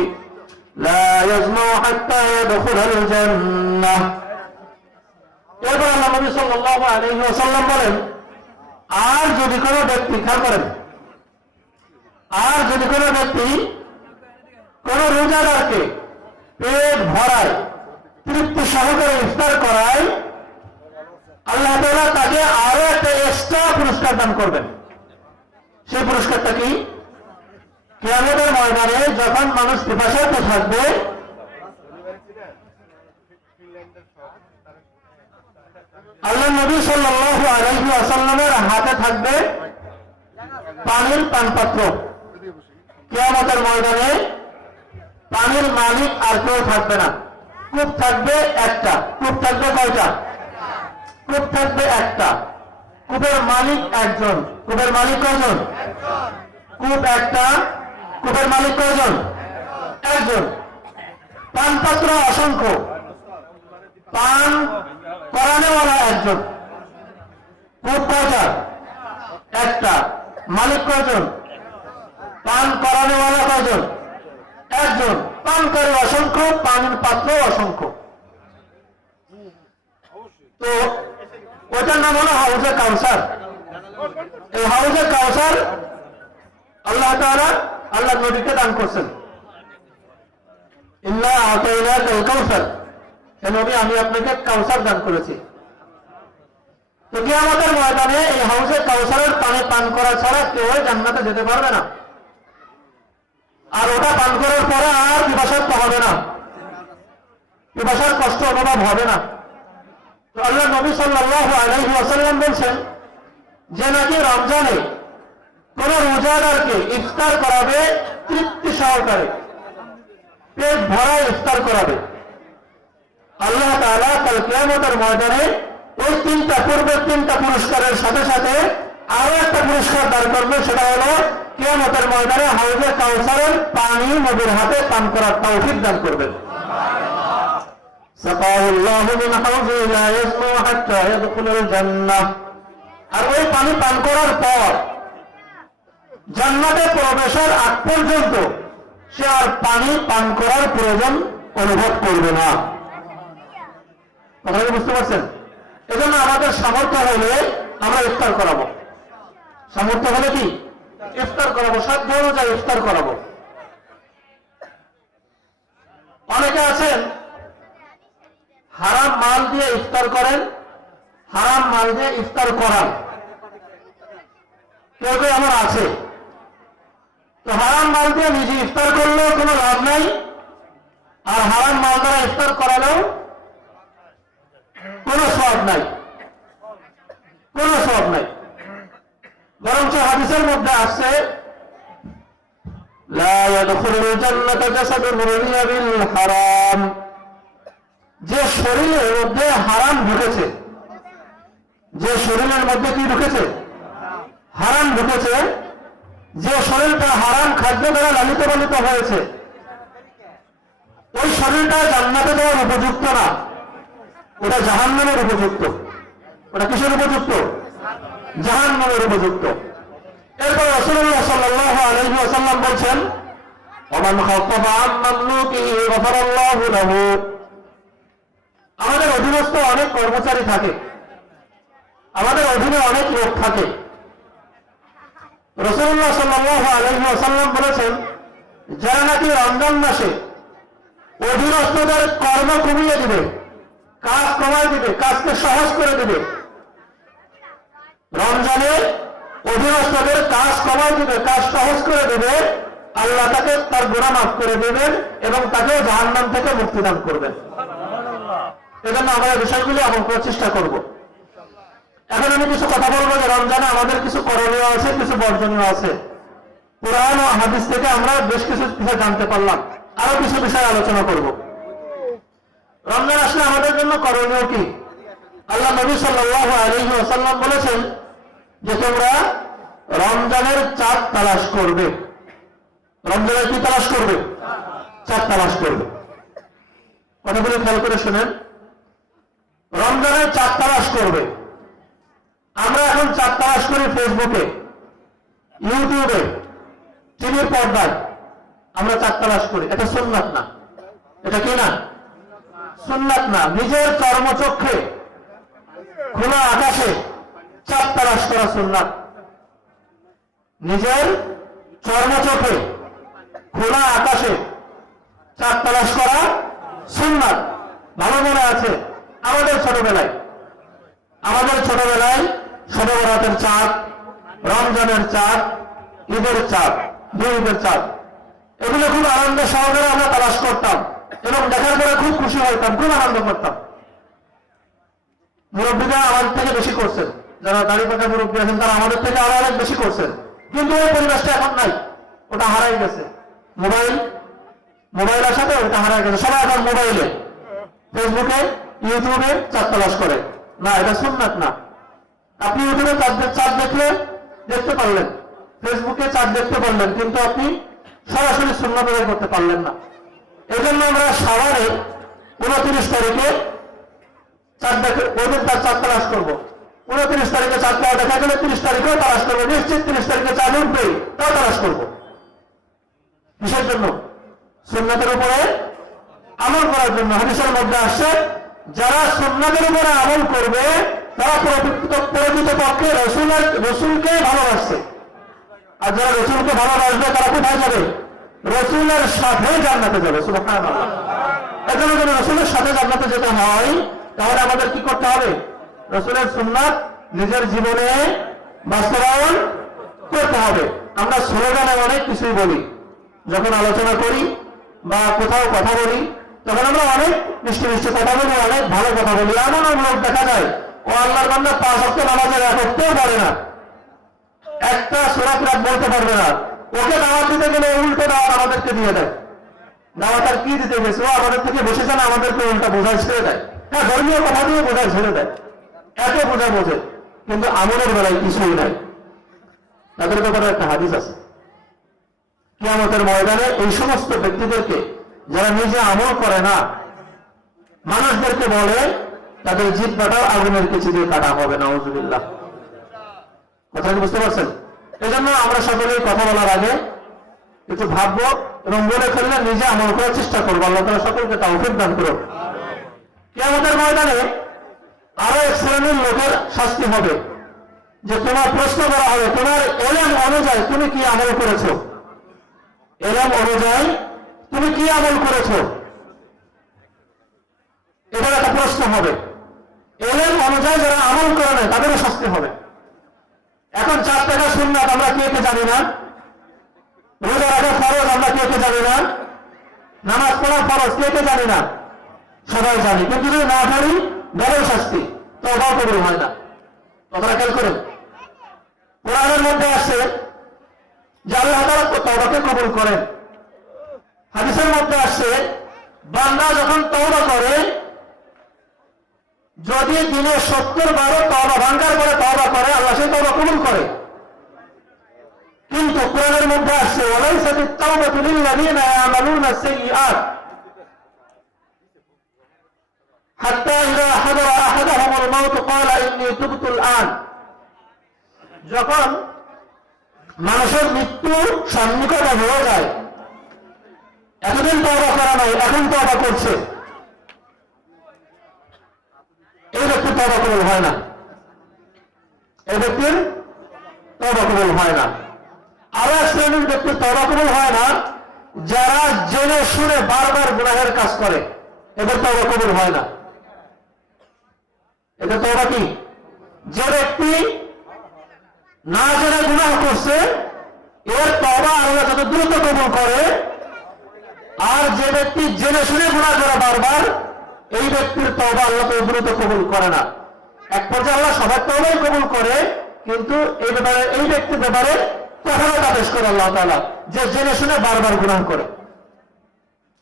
লা ইয়াজমা হাত্তা ইয়াদখুলাল জান্নাহ। এরপর আল্লাহ নবী সাল্লাল্লাহু আলাইহি ওয়াসাল্লাম বলেন, আর যদি কোনো ব্যক্তি খেয়াল করেন, আর যদি কোনো ব্যক্তি কোন রোজাদারকে পেট ভরায়, তৃপ্তি সহকারে ইফতার করায়, আল্লাহ তাআলা তাকে আরো একটা এক্সট্রা পুরস্কার দান করবেন। সেই পুরস্কারটা কি? কিয়ামতের ময়দানে যখন মানুষ পিপাসার্থ থাকবে, আল্লাহ নবী সাল্লাল্লাহু আলাইহি ওয়াসাল্লামের হাতে থাকবে পানির পানপাত্র। কিয়ামতের ময়দানে পানির মালিক আর কেউ থাকবে না, কূপ থাকবে একটা। কূপ থাকবে কয়টা? কূপ থাকবে একটা। কূপের মালিক একজন। কূপের মালিক কয়জন? কূপ একটা, কূপের মালিক কয়জন? একজন। পানপাত্র অসংখ্য, পান করানেওয়ালা একজন। কূপ কয়টা? একটা। মালিক কয়জন? পান করানেওয়ালা কয়জন? একজন। পানকারী অসংখ্য, পানির পাত্র অসংখ্য। তো ওটার নাম হলো হাউজে কাউসার। এই হাউজে কাউসার আল্লাহ তাআলা আল্লাহ নবীকে দান করছেন। ইন্না আতাইনাকাল কাউসার, হে নবী আমি আপনাকে কাউসার দান করেছি। তো কিয়ামতের ময়দানে এই হাউজে কাউসারের পানি পান করা ছাড়া কেউ জান্নাতে যেতে পারবে না। আর ওটা পান করার পরে আর পিপাসার্থ হবে না, পিপাসার কষ্ট অনুভব হবে না। তো আল্লাহ নবী সাল্লাল্লাহু আলাইহি ওয়াসাল্লাম বলছেন যে নাকি রমজানে কোন রোজাদারকে ইফতার করাবে, তৃপ্তি সহকারে পেট ভরা ইফতার করাবে, আল্লাহ তাআলা কাল কিয়ামতের ময়দানে ওই পূর্বের 3টা পুরস্কারের সাথে সাথে আরো একটা পুরস্কার দান করবে। সেটা হলো কিয়ামতের ময়দানে হাউজে কাউসারের পানি নবীর হাতে পান করার তৌফিক দান করবেন। সাকাহুল্লাহু মিন হাউজি লা ইয়াজমু হাত্তা ইয়াদখুলাল জান্নাহ। আর ওই পানি পান করার পর জান্নাতে প্রবেশের আগ পর্যন্ত সে আর পানি পান করার প্রয়োজন অনুভব করবে না। কথা বুঝতে পারছেন? এজন্য আমাদের সামর্থ্য হলে আমরা ইফতার করাবো। সামর্থ্য হলে কি ইফতার করাবো, সাধ্য অনুযায়ী ইফতার করাবো। অনেকে আছেন হারাম মাল দিয়ে ইফতার করেন, হারাম মাল দিয়ে ইফতার করান, কেউ কেউ আমার আছে। তো হারাম মাল দিয়ে নিজে ইফতার করলেও কোনো লাভ নাই, আর হারাম মাল দ্বারা ইফতার করালেও কোনো সওয়াব নাই, কোনো সওয়াব নাই। বরঞ্চ হাদিসের মধ্যে আসছে লা ইয়াদখুলুল জান্নাতা জাসাদুন রুমিয়া বিল হারাম। যে শরীরের মধ্যে হারাম ঢুকেছে, যে শরীরের মধ্যে কি ঢুকেছে? হারাম ঢুকেছে, যে শরীরটা হারাম খাদ্য দ্বারা লালিত পালিত হয়েছে, ওই শরীরটা জান্নাতে যাওয়ার উপযুক্ত না, ওটা জাহান্নামের উপযুক্ত। ওটা কিসের উপযুক্ত? জাহান্নামের উপযুক্ত। এরপর রাসূলুল্লাহ সাল্লাল্লাহু আলাইহি ওয়াসাল্লাম বলছেন, ওমান খাফফা আন মামলুকিহি গফারাল্লাহু লাহু। আমাদের অধীনস্থ অনেক কর্মচারী থাকে, আমাদের অধীনে অনেক লোক থাকে। রাসূলুল্লাহ সাল্লাল্লাহু আলাইহি ওয়াসাল্লাম বলেছেন, যারা নাকি রমজান মাসে অধীনস্থদের কর্ম কমিয়ে দিবে, কাজ কমায় দিবে, কাজকে সহজ করে দিবে, রমজানে অধীনস্থদের কাজ কমায় দিবে, কাজ সহজ করে দেবে, আল্লাহ তাকে তার গুনাহ মাফ করে দেবেন এবং তাকে জাহান্নাম থেকে মুক্তি দান করবেন। এজন্য আমরা বিষয়গুলি আমল করার চেষ্টা করব। এখন আমি কিছু কথা বলবো যে রমজানে আমাদের কিছু করণীয় আছে, কিছু বর্জনীয় আছে। কোরআন ও হাদিস থেকে আমরা বেশ কিছু বিষয় জানতে পারলাম, আরো কিছু বিষয় আলোচনা করব। রমজান আসলে আমাদের জন্য করণীয় কি? আল্লাহ নবী সাল্লাল্লাহু আলাইহি ওয়াসাল্লাম বলেছেন যে তোমরা রমজানের চাঁদ তালাশ করবে। রমজানের কি তালাশ করবে? চাঁদ তালাশ করবে। কথাগুলো খেয়াল করে শুনেন, রমজানের চাঁদ তালাশ করবে। আমরা এখন চাঁদ তালাশ করি ফেসবুকে, ইউটিউবে, টিভির পর্দায় আমরা চাঁদ তালাশ করি। এটা সুন্নাত না। এটা কি না? সুন্নাত না। নিজের চর্মচক্ষে খোলা আকাশে চাঁদ তালাশ করা সুন্নাত। নিজের চর্মচক্ষে খোলা আকাশে চাঁদ তালাশ করা সুন্নাত। ভালো মনে আছে আমাদের ছোটবেলায় শবে বরাতের চাঁদ, রমজানের চাঁদ, ঈদের চাঁদ, দুই ঈদের চাঁদ, এগুলো খুব আনন্দ সহকারে আমরা তালাশ করতাম এবং দেখার পরে খুব খুশি হইতাম, খুব আনন্দ করতাম। মুরব্বীরা আমাদের থেকে বেশি করছেন, যারা দাড়ি পাকা মুরব্বী আছেন তারা আমাদের থেকে আরো অনেক বেশি করছেন, কিন্তু ওই পরিবেশটা এখন নাই, ওটা হারাই গেছে। মোবাইলের সাথে ওটা হারাই গেছে। সবাই এখন মোবাইলে, ফেসবুকে, ইউটিউবে চাঁদ তালাশ করে। না, এটা সুন্নাত না। আপনি ইউটিউবে চাঁদ দেখতে পারলেন, ফেসবুকে চাঁদ দেখতে পারলেন, কিন্তু আপনি সরাসরি সুন্নাত আদায় করতে পারলেন না। এই জন্য আমরা সাভারে 29 তারিখে ওই দিন তার চাঁদ তালাশ করবো। 29 তারিখে চাঁদ পাওয়া দেখা গেলে 30 তারিখেও তালাশ করবো, নিশ্চিত 30 তারিখে চাঁদ উঠবে, তাও তালাশ করবো। কিসের জন্য? সুন্নাতের উপরে আমল করার জন্য। হাদিসের মধ্যে আসছে যারা সুন্নাতের উপরে আমল করবে তারা প্রকৃতপক্ষে রসুলকে ভালোবাসছে। আর যারা রসুলকে ভালোবাসবে তারা কোথায় যাবে? রসুলের সাথে জান্নাতে যাবে। সুবহানাল্লাহ। এজন্য যদি রসুলের সাথে জান্নাতে যেতে হয় তাহলে আমাদের কি করতে হবে? রসুলের সুন্নাত নিজের জীবনে বাস্তবায়ন করতে হবে। আমরা স্লোগানে অনেক কিছুই বলি, যখন আলোচনা করি বা কোথাও কথা বলি তখন আমরা অনেক মিষ্টি মিষ্টি কথা বলি, অনেক ভালো কথা বলি। এমন লোক দেখা যায় ও আল্লাহর বান্দা 5 ওয়াক্ত নামাজের এক ওয়াক্তও পারে না, একটা সূরা কিরাত বলতে পারবে না। ওকে দাওয়াত দিতে গেলে উল্টো দাওয়াত আমাদেরকে দিয়ে দেয়। দাওয়াত আর কি দিতে গেছে? ও আমাদের থেকে বসেছে না, আমাদেরকে উল্টা বোঝায় ছেড়ে দেয়। হ্যাঁ, ধর্মীয় কথা দিয়ে বোঝায় ছেড়ে দেয়, এত বোঝে, কিন্তু আমলের বেলায় কিছুই নাই। তাদের ব্যাপারে একটা হাদিস আছে, কিয়ামতের ময়দানে এই সমস্ত ব্যক্তিদেরকে যারা নিজে আমল করে না, মানুষদেরকে বলে তাদের জিহ্বাটাও আগুনের কিছু দিয়ে কাটা হবে। নাউযুবিল্লাহ। কথা কি বুঝতে পারছেন? এই জন্য আমরা সকলেই কথা বলার আগে একটু ভাববো এবং বলে ফেললে নিজে আমল করার চেষ্টা করবো। আল্লাহ তাআলা সকলকে তাওফীক দান করুন। কিয়ামতের ময়দানে আরো এক শ্রেণীর লোকের শাস্তি হবে, যে তোমার প্রশ্ন করা হবে তোমার ইলম অনুযায়ী তুমি কি আমল করেছো, ইলম অনুযায়ী তুমি কি আমল করেছো, এবার একটা প্রশ্ন হবে। ইলম অনুযায়ী যারা আমল করে না তাদেরও শাস্তি হবে। এখন 4 টাকা সুন্নাত আমরা কে জানি না, রোজা রাখা ফরজ আমরা কে জানি না, নামাজ পড়া ফরজ কে জানি না, সবাই জানি, কিন্তু যদি না পারি বড় শাস্তি, তওবা কবুল হয় না। কথাটা খেয়াল করেন। কোরআনের মধ্যে আসছে যে আল্লাহ তাআলা তওবাকে কবুল করেন। হাদিসের মধ্যে আসছে বান্দা যখন তওবা করে, যদি দিনে 70 বারও তওবা ভাঙার পরে তওবা করে, আল্লাহ সেই তওবা কবুল করে। কিন্তু কোরআনের মধ্যে আসছে ওয়ালাইসাতিত তাওবাতু লিল্লাযীনা ইয়ামালুনা আস-সাইয়্যাত হাত্তা ইযা হাদারা আহাদাহুমুল মাউত ক্বালা ইন্নী তুবতুল আন। যখন মানুষের মৃত্যু সন্নিকট হয়ে যায়, এতদিন তওবা করা নাই, এখন তওবা করছে, এই ব্যক্তির তওবা কবুল হয় না, এই ব্যক্তির তওবা কবুল হয় না। আরো এক শ্রেণীর ব্যক্তির তওবা কবুল হয় না, যারা জেনে শুনে বারবার গুনাহের কাজ করে, এদের তওবা কবুল হয় না। এদের তওবা কি? যে ব্যক্তি না জেনে গুনাহ করছে এর তওবা আল্লাহ যত দ্রুত কবুল করে, আর যে ব্যক্তি জেনে শুনে গুনাহ করে বারবার, এই ব্যক্তির তওবা আল্লাহ তত দ্রুত কবুল করে না। এক পর্যায়ে আল্লাহ সবার তওবাই কবুল করে, কিন্তু এই ব্যক্তির ব্যাপারে কখনো আদেশ করে আল্লাহ তাআলা যে জেনে শুনে বারবার গুনাহ করে।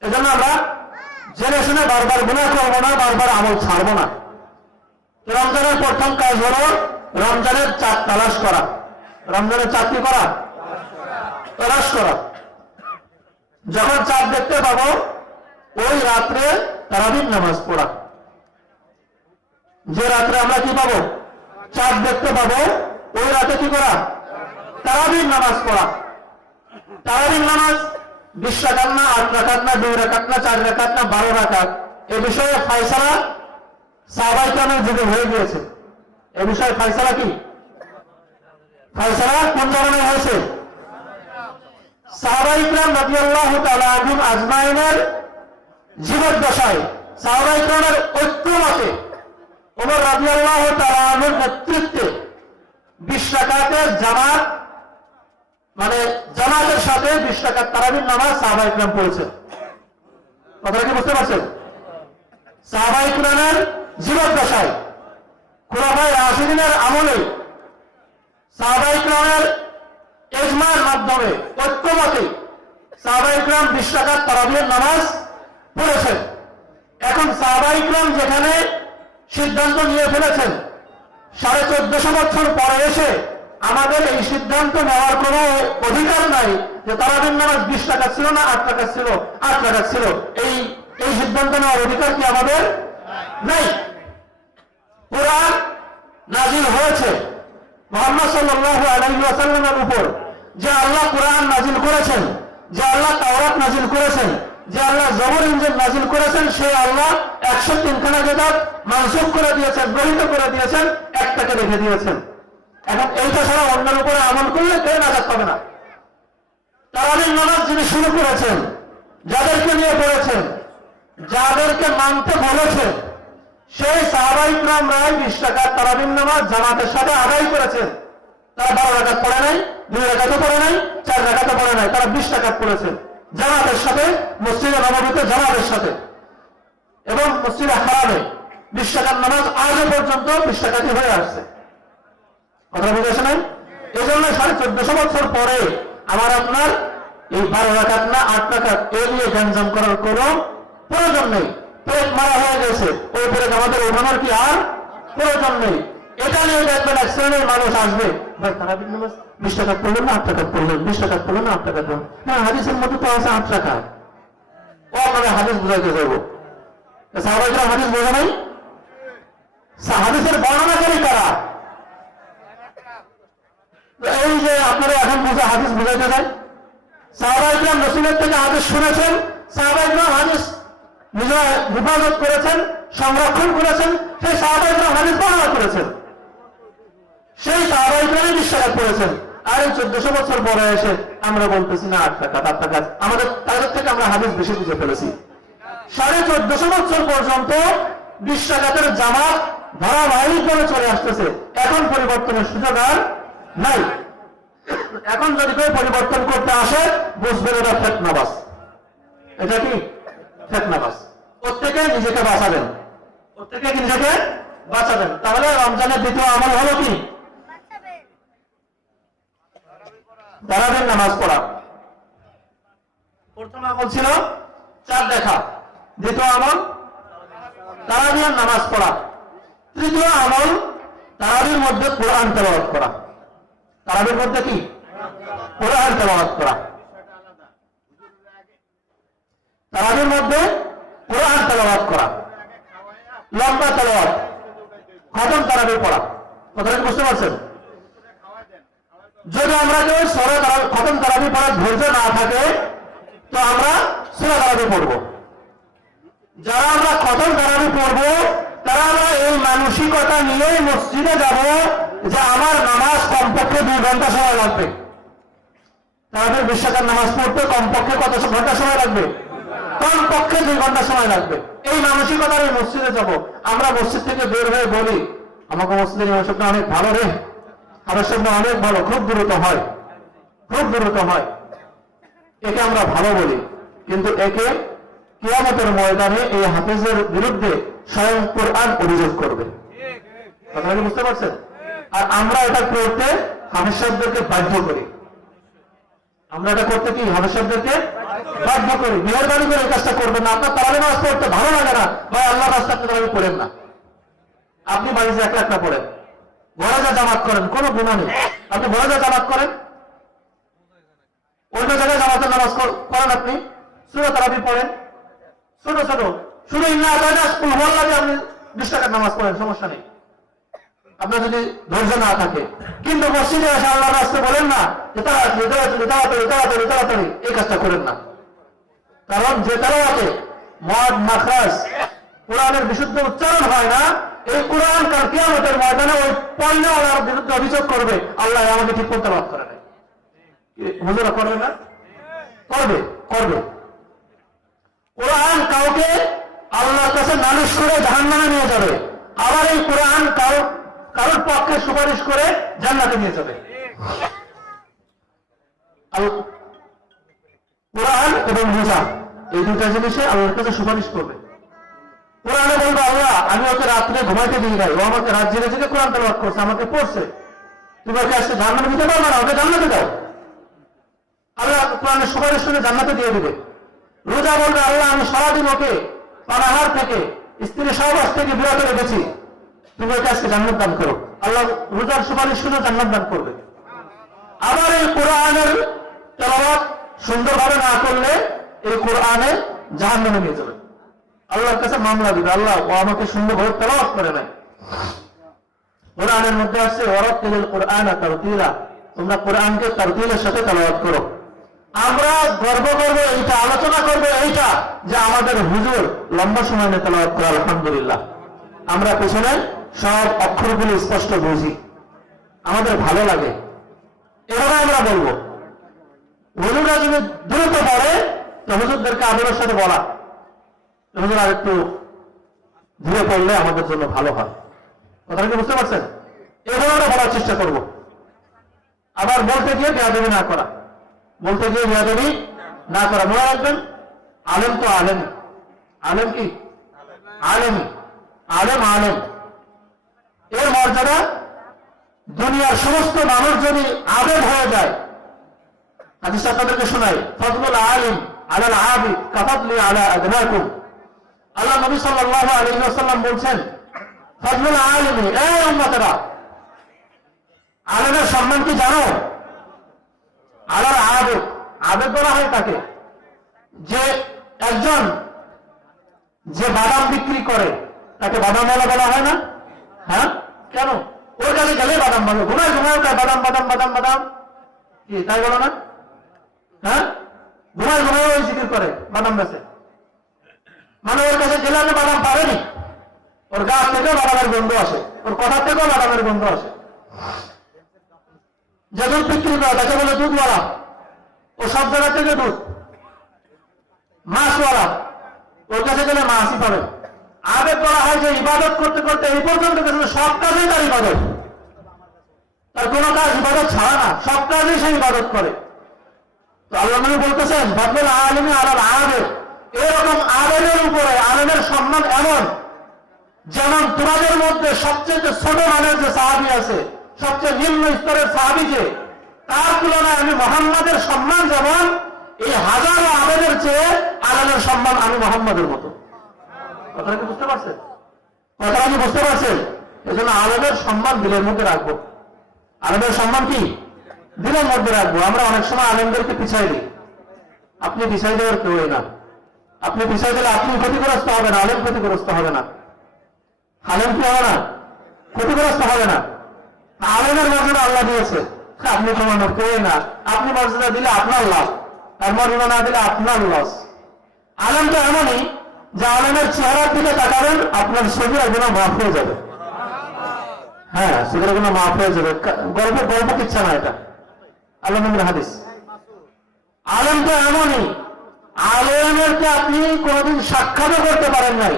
এজন্য আমরা জেনে শুনে বারবার গুনাহ করবো না, বারবার আমল ছাড়বো না। রমজানের প্রথম কাজ হলো রমজানের চাঁদ তালাশ করা। রমজানের চাঁদ কি করা? তালাশ করা। যখন চাঁদ দেখতে পাবো ওই রাত্রে তারাবির নামাজ পড়া। যে রাত্রে আমরা কি পাবো? চাঁদ দেখতে পাবো, ওই রাতে কি করা? তারাবির নামাজ পড়া। তারাবির নামাজ 20 রাকাত না, 8 রাকাত না, 2 রাকাত না, 4 রাকাত না, 12 রাকাত, এ বিষয়ে ফয়সালা সাহাবায়ে কেরামের যুগে হয়ে গিয়েছে। এ বিষয়ে ফয়সালা কি? ফয়সালা কোন ধরনের হয়েছে? সাহাবায়ে কেরাম রাদিয়াল্লাহু তাআলা আনহুম আজমাইনের জীবদ্দশায় সাহাবায়ে কেরামের ঐক্যমতে ওমর রাদিয়াল্লাহু তাআলা আনহুর নেতৃত্বে 20 রাকাতের জামাত, মানে জামাতের সাথে 20 রাকাত তারাবির নামাজ সাহাবায়ে কেরাম পড়েছেন। কথাটা কি বুঝতে পারছেন? সাহাবায়ে কেরামের জীবদ্দশায়, খুলাফায়ে রাশিদিনের আমলে সাহাবায়ে কেরামের ইজমার মাধ্যমে ঐক্যমতে সাহাবায়ে কেরাম 20 রাকাত তারাবির নামাজ পড়েছেন। এখন সাহাবায়ে কেরাম যেখানে সিদ্ধান্ত নিয়ে ফেলেছেন, 1450 বছর পরে এসে আমাদের এই সিদ্ধান্ত নেওয়ার কোনো অধিকার নাই যে তারাবির নামাজ 20 রাকাত ছিল না 8 রাকাত ছিল, 8 রাকাত ছিল, এই সিদ্ধান্ত নেওয়ার অধিকার কি আমাদের নাই? কুরআন নাজিল হয়েছে মুহাম্মদ সাল্লাল্লাহু আলাইহি ওয়াসাল্লামের উপর, যে আল্লাহ কুরআন নাজিল করেছেন, যে আল্লাহ তাওরাত নাজিল করেছেন, যে আল্লাহ জবর ইনজিল নাজিল করেছেন, সেই আল্লাহ 103 খানা কিতাব মানসুখ করে দিয়েছেন, গ্রহীত করে দিয়েছেন, একটাকে রেখে দিয়েছেন। এখন এইটা ছাড়া অন্যের উপরে আমল করলে কেউ নাজাত পাবে না। তারাবির নামাজ যিনি শুরু করেছেন, যাদেরকে নিয়ে পড়েছেন, যাদেরকে মানতে বলেছেন, সেই সাহাবায়ে কেরামরাই 20 রাকাত তারাবির নামাজ জামাতের সাথে আদায় করেছেন। তারা 12 রাকাত পড়ে নাই, 2 রাকাতও পড়ে নাই, 4 রাকাতও পড়ে নাই, তারা 20 রাকাত পড়েছেন জামাতের সাথে, মসজিদে নববীতে জামাতের সাথে। এবং মসজিদে হারামে 20 রাকাত নামাজ আজও পর্যন্ত 20 রাকাতই হয়ে আসছে। কথা বুঝেছে নাই? এই জন্য 1450 বছর পরে আমার আপনার এই 12 রাকাত না 8 রাকাত এ নিয়ে গ্যাঞ্জাম করার কোনো প্রয়োজন নেই। পেট মারা হয়ে গেছে, ওই পেট আমাদের ওঠানোর কি আর প্রয়োজন নেই। এটা নিয়ে দেখবেন এক শ্রেণীর মানুষ আসবে, ভাই তারাবির নামাজ 20 রাকাত পড়লেন না 8 রাকাত পড়লেন, 20 রাকাত পড়লেন না 8 রাকাত পড়লেন, হ্যাঁ হাদিসের মধ্যে তো আছে 8 রাকাত। ও আপনাদের হাদিস বুঝাইতে যাবো, সাহাবায়ে কেরাম হাদিস বোঝা নাই? হাদিসের বর্ণনাকারী কারা? এই যে আপনারা এখন বুঝে হাদিস বুঝাইতে যায়, সাহাবায়ে কেরাম রাসূলের থেকে হাদিস শুনেছেন, সাহাবায়ে কেরাম হাদিস নিজেরা হেফাজত করেছেন, সংরক্ষণ করেছেন, সেই সাহাবায়ে কেরাম হাদিস বর্ণনা করেছেন, সেই সাহাবায়ে কেরাম 20 রাকাত পড়েছেন। আর এই 1400 বছর পরে এসে আমরা বলতেছি না 8 রাকাত 8 রাকাত, আমাদের তাদের থেকে আমরা হাদিস বেশি বুঝে ফেলেছি। 1450 বছর পর্যন্ত 20 রাকাতের জামাত ধারাবাহিকভাবে চলে আসতেছে। এখন পরিবর্তনের সুযোগ আর নাই। এখন যদি কেউ পরিবর্তন করতে আসে, বুঝবেন এটা ফিতনাবাজ। এটা কি ফিতনাবাজ? প্রত্যেকে নিজেকে বাঁচাবেন, প্রত্যেকে নিজেকে বাঁচাবেন। তাহলে রমজানের দ্বিতীয় আমল হলো কি? তারাবির নামাজ পড়া। প্রথম আমল ছিল চাঁদ দেখা, দ্বিতীয় আমল তারাবির নামাজ পড়া, তৃতীয় আমল তারাবির মধ্যে কোরআন তেলাওয়াত করা। তারাবির মধ্যে কি? কোরআন তেলাওয়াত করা। তারাবির মধ্যে কোরআন তেলাওয়াত করা, লম্বা তেলাওয়াত, খতম তারাবি পড়া। কথাটা বুঝতে পারছেন? যদি আমরা কেউ সূরা খতম তারাবি পড়ার ধৈর্য না থাকে, তো আমরা সূরা তারাবি পড়ব। যারা আমরা খতম তারাবি পড়ব, তারা আমরা এই মানসিকতা নিয়ে মসজিদে যাব যে আমার নামাজ কমপক্ষে 2 ঘন্টা সময় লাগবে। তারাবির 20 রাকাত নামাজ পড়তে কমপক্ষে কত ঘন্টা সময় লাগবে? কমপক্ষে 2 ঘন্টা সময় লাগবে। এই মানসিকতার এই মসজিদে যাব। আমরা মসজিদ থেকে বের হয়ে বলি, আমাকে মসজিদের ইমামসাহেবটা অনেক ভালো রে, আবশ্যকটা অনেক ভালো, খুব দ্রুত হয়, খুব দ্রুত হয়, একে আমরা ভালো বলি। কিন্তু একে কিয়ামতের ময়দানে এই হাফেজের বিরুদ্ধে স্বয়ং কোরআন অভিযোগ করবে। কথা বুঝতে পারছেন? আর আমরা এটা করতে হাফেজ সাহেবদেরকে বাধ্য করি। আমরা এটা করতে কি হাবেশাদেরকে বাধ্য করি। মেহরবানি করে এই কাজটা করবেন না। আপনার তারাবি নামাজ পড়তে ভালো লাগে না ভাই, আল্লাহ রাস্তা আপনি তারাবি পড়েন না, আপনি বাড়িতে একটা একটা পড়েন, ঘরে যা জামাত করেন, কোনো গুনাহ নেই। আপনি ঘরে যা জামাত করেন, অন্য জায়গায় জামাতের নামাজ করেন, আপনি সূরা তারাবি পড়েন, ছোট ছোট শুধু ইন্না আতাইনা কুল হুয়াল্লাহ দিয়ে আপনি 20 টাকার নামাজ পড়েন, সমস্যা নেই আপনার যদি ধৈর্য না থাকে। কিন্তু মসজিদে এসে আল্লাহর রাস্তায় বলেন না যে তাড়াতাড়ি তাড়াতাড়ি তাড়াতাড়ি তাড়াতাড়ি, এই কাজটা করেন না। কারণ যে তেলাওয়াতে মদ মাখরাজ কোরআনের বিশুদ্ধ উচ্চারণ হয় না, এই কোরআন কাল কিয়ামতের ময়দানে ওই পড়লে ওনার বিরুদ্ধে অভিযোগ করবে আল্লাহ আমাকে ঠিক করতে বাদ করে নাই। হুজুরা করবে না? করবে, করবে। কোরআন কাউকে আল্লাহর কাছে নালিশ করে জাহান্নামে নিয়ে যাবে, আবার এই কোরআন কারোর পক্ষে সুপারিশ করে জান্নাতে নিয়ে যাবে। কোরআন এবং রোজা এই দুটা জিনিসে আল্লাহর কাছে সুপারিশ করবে। কোরআনে বলবে আল্লাহ আমি ওকে রাত্রে ঘুমাইতে দিই নাই, ও আমাকে রাত জেগে জেগে কোরআন তেলাওয়াত করছে, আমাকে পড়ছে, তুমি ওকে আসতে জান্নাতে দিতে পারবে না, ওকে জান্নাতে দাও। আল্লাহ কোরআনের সুপারিশ করে জান্নাতে দিয়ে দিবে। রোজা বলবে আল্লাহ আমি সারাদিন ওকে পানাহার থেকে স্ত্রী সহবাস থেকে বিরত রেখেছি, তুমি ওকে আজকে জান্নাত দান করো, আল্লাহ রোজার সুপারিশ শুনে জান্নাত দান করবে। আবার এই কোরআনের তেলাওয়াত সুন্দরভাবে না করলে এই কোরআনে জাহান্নামে নিয়ে যাবে, আল্লাহর কাছে মামলা দিবে, আল্লাহ ও আমাকে সুন্দরভাবে তেলাওয়াত করে নাই। কোরআনের মধ্যে আছে ওয়ারাতিল কোরআন তারতিলা, তোমরা কোরআনকে তারতিলের সাথে তেলাওয়াত করো। আমরা গর্ব করবো এইটা, আলোচনা করবো এইটা যে আমাদের হুজুর লম্বা সময় নিয়ে তেলাওয়াত করে, আলহামদুলিল্লাহ আমরা পেছনে সব অক্ষরগুলো স্পষ্ট বুঝি, আমাদের ভালো লাগে, এভাবে আমরা বলবো। হুজুররা যদি দ্রুত পড়ে তো হুজুরদেরকে আদরের সাথে বলা, হুজুর আর একটু ধীরে পড়লে আমাদের জন্য ভালো হয়। কথাটা কি বুঝতে পারছেন? এভাবে আমরা বলার চেষ্টা করব। আবার বলতে গিয়ে বেয়াদবি না করা, বলতে গিয়ে বেয়াদবি না করা। মনে রাখবেন আলেম তো আলেম, আলেম কি আলেম, আলেম আলেম, এর মর্যাদা দুনিয়ার সমস্ত মানুষ যদি আবেদ হয়ে যায়। হাদিস আপনাদেরকে শোনাই, ফজলুল আলিম আলাল আবিদ কাফাদলি আলা আদনাকুম। আল্লাহ নবী সাল্লাল্লাহু আলাইহি ওয়াসাল্লাম বলছেন ফজলুল আলিম, এই উম্মতেরা আলেমের সম্মান কি জানো? আলাল আবিদ, আবেদ বলা হয় তাকে যে একজন যে বাদাম বিক্রি করে তাকে বাদামওয়ালা বলা হয় না? হ্যাঁ, কেন? ওর কাছে গেলে বাদাম ভালো, ঘুমায় ঘুমায় বাদাম বাদাম বাদাম বাদাম, কি তাই বলো না? হ্যাঁ, ঘুমায় ঘুমায় ওই জিকির করে বাদাম বেচে, মানে ওর কাছে গেলে আপনি বাদাম পাবেনি, ওর গাছ থেকেও বাদামের গন্ধ আসে, ওর কথা থেকেও বাদামের গন্ধ আসে। যে দুধ বিক্রি করে তাকে বলে দুধওয়ালা, ও সব জায়গা থেকে দুধ। মাছওয়ালা, ওর কাছে গেলে মাছই পাবে। আবেদ বলা হয় যে ইবাদত করতে করতে এই পর্যন্ত গেছে সব কাজেই তার ইবাদত, তার কোনো কাজ ইবাদত ছাড়া না, সব কাজেই সে ইবাদত করে। তো আল্লাহ নবী বলতেছেন ফজলুল আলিম আলাল আবেদ, এরকম আলেমের উপরে আলেমের সম্মান এমন যেমন তোমাদের মধ্যে সবচেয়ে ছোট মানের যে সাহাবী আছে, সবচেয়ে নিম্ন স্তরের সাহাবী যে, তার তুলনায় আমি মুহাম্মাদের সম্মান যেমন, এই হাজারো আলেমের চেয়ে আলেমের সম্মান আমি মুহাম্মাদের মতো। কথাটা কি বুঝতে পারছেন? কথাটা কি বুঝতে পারছেন? এই জন্য আলেমের সম্মান দিলের মধ্যে রাখবো। আলেমের সম্মান কি দিলের মধ্যে রাখবো। আমরা অনেক সময় আলেমদেরকে পিছাই দিই, আপনি পিছাই দেওয়ার কেউই না। আপনি পিছাই দিলে আপনি ক্ষতিগ্রস্ত হবে না, আলেম ক্ষতিগ্রস্ত হবে না। আলেম কি হবে না? ক্ষতিগ্রস্ত হবে না। আলেমের মর্যাদা আল্লাহ দিয়েছে, আপনি কমানোর কেউই না। আপনি মর্যাদা দিলে আপনার লাভ, আর মর্যাদা না দিলে আপনার লস। আলেম তো এমনই যে আলেমের চেহারার দিকে তাকাবেন আপনার ছবি আর গুণা মাফ হয়ে যাবে। হ্যাঁ, সেগুলো গুণা মাফ হয়ে যাবে। গল্প গল্প কিচ্ছা না, এটা আল্লাহ নবীর হাদিস। আলেম তো এমনই, আলেমেরকে আপনি কোনোদিন সাক্ষাৎও করতে পারেন নাই,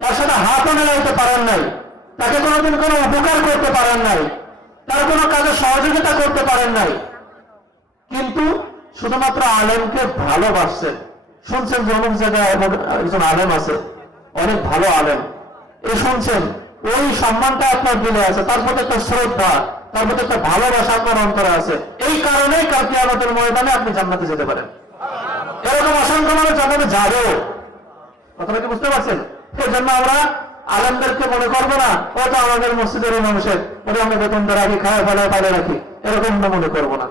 তার সাথে হাতও মেলাইতে পারেন নাই, তাকে কোনোদিন কোনো উপকার করতে পারেন নাই, তার কোনো কাজে সহযোগিতা করতে পারেন নাই, কিন্তু শুধুমাত্র আলেমকে ভালোবাসছেন। শুনছেন যে অনেক জায়গায় একজন আলেম আছে, অনেক ভালো আলেম, এই শুনছেন ওই সম্মানটা আপনার দিলে আছে, তার প্রতি একটা শ্রদ্ধা, তার প্রতি একটা ভালোবাসা আপনার অন্তরে আছে। এই কারণেই কাল কিয়ামতের ময়দানে আপনি জান্নাতে যেতে পারেন। এরকম অসংখ্য মানুষ জান্নাতে যাবেও। কথাটা কি বুঝতে পারছেন? এই জন্য আমরা আলেমদেরকে মনে করবো না ও তো আমাদের মসজিদের মানুষের, ওটা আমরা বেতনটা রাখি, খাওয়া ফেলা পালে রাখি, এরকম মনে করবো না।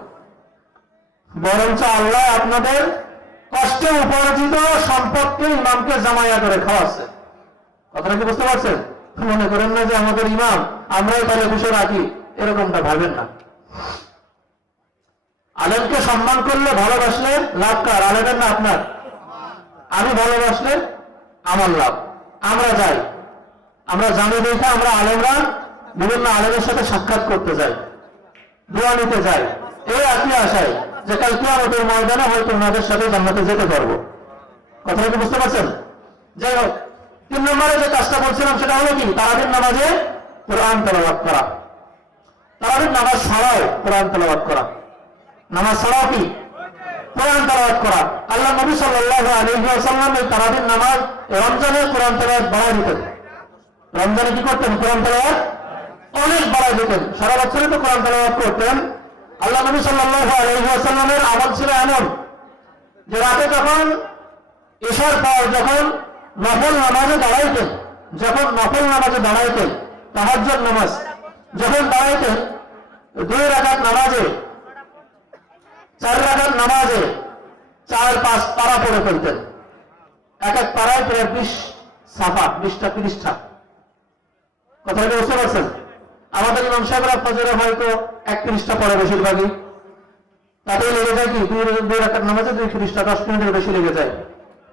বরঞ্চ আল্লাহ আপনাদের কষ্টে উপার্জিত সম্পদকে ইমামকে জামাইয়া করে খাওয়াচ্ছে। কথাটা কি বুঝতে পারছেন? মনে করেন না যে আমাদের ইমাম আমরাই তাহলে বসে রাখি, এরকমটা ভাবেন না। আলেমকে সম্মান করলে, ভালোবাসলে লাভ কার? আলেমের না আপনার? আমি ভালোবাসলে আমার লাভ। আমরা যাই, আমরা জানি দেখে আমরা আলেমরা বিভিন্ন আলেমের সাথে সাক্ষাৎ করতে যাই, দোয়া নিতে যাই, এই একই আশায় যে কাল কিয়ামতের ময়দানে হয়তো ওনাদের সাথে জান্নাতে যেতে পারবো। কথাটা কি বুঝতে পারছেন? যাই হোক, 3 নম্বরে যে কাজটা বলছিলাম সেটা হলো কি? তারাবির নামাজে কোরআন তেলাওয়াত করা। তারাবির নামাজ ছাড়াও কোরআন তেলাওয়াত করা। নামাজ ছাড়াও কি? কোরআন তেলাওয়াত করা। আল্লাহ নবী সাল্লাল্লাহু আলাইহি ওয়াসাল্লাম এই তারাবির নামাজ রমজানে কোরআন তেলাওয়াত বাড়ায় দিতেন। রমজানে কি করতেন? কোরআন তেলাওয়াত অনেক বাড়ায় দিতেন। সারা বছরই তো কোরআন তেলাওয়াত করতেন। আল্লাহ নবী সাল্লাল্লাহু আলাইহি ওয়াসাল্লামের আমল ছিল এমন যে রাতে যখন ঈশার পর যখন নফল নামাজে দাঁড়াইতেন, তাহাজ্জুদ নামাজ যখন দাঁড়াইতেন, 2 রাকাত নামাজে, 4 রাকাত নামাজে 4-5 পারা পড়ে ফেলতেন। এক এক পারায় প্রায় 20 সাফা, 20টা 30টা। কথা বুঝতে পারছেন? আমাদের ইমাম সাহেবরা ফজরে হয়তো 31টা পড়ে বেশিরভাগই, তাতে লেগে যায় কি 2 রাকাত নামাজে 2 10 মিনিটের বেশি লেগে যায়।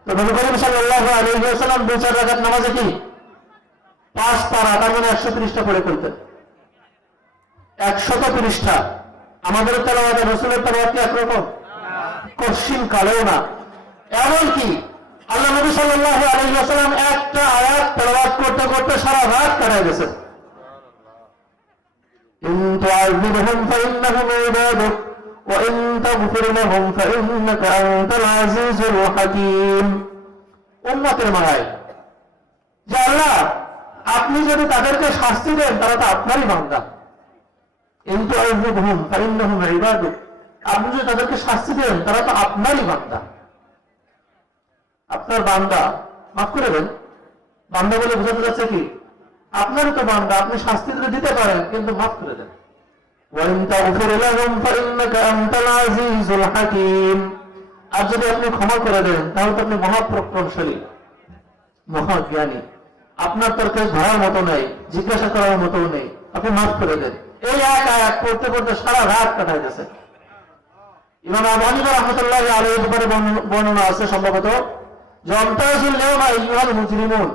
তো নবী করিম সাল্লাল্লাহু আলাইহি ওয়াসাল্লাম 2-4 রাকাত নামাজে কি 5 পারা, তার মানে 130টা পড়ে ফেলতেন। 130টা। আমাদের তেলাওয়াত রাসূলের তেলাওয়াত কি একরকম? কঠিন কালেও না। এমনকি আল্লাহ নবী সাল্লাল্লাহু আলাইহি ওয়াসাল্লাম একটা আয়াত তেলাওয়াত করতে করতে সারা রাত কাটায় গেছেন। ইন তুআযিবহুম ফাইন্নাহুম ইবাদুক ওয়া ইন তাগফির লাহুম ফাইন্নাকা আনতাল আজিজুল হাকীম। উম্মতের মায়ায় যে আল্লাহ আপনি যদি তাদেরকে শাস্তি দেন তারা তো আপনারই বান্দা। ইন তুআযিবহুম ফাইন্নাহুম ইবাদুক, আপনি যদি তাদেরকে শাস্তি দেন তারা তো আপনারই বান্দা। আপনার বান্দা, মাফ করে দেন। বান্দা বলে বোঝাতে যাচ্ছে কি? আপনারই তো বান্দা, আপনি শাস্তি দিতে পারেন কিন্তু মাফ করে দেন। আর যদি আপনি ক্ষমা করে দেন তাহলে তো আপনি মহাপ্রক্রমশালী, মহাজ্ঞানী। আপনার তরকারি ধরার মতো নেই, জিজ্ঞাসা করার মতো নেই, আপনি মাফ করে দেন। এই এক আয়াত করতে করতে সারা রাত কাটাই গেছে। ইমাম আবু হানিফা রাহমাতুল্লাহি আলাইহির ব্যাপারে বর্ণনা আছে সম্ভবত যে আমতাজুল ইয়াওমা আইয়ুহাল মুজরিমুন,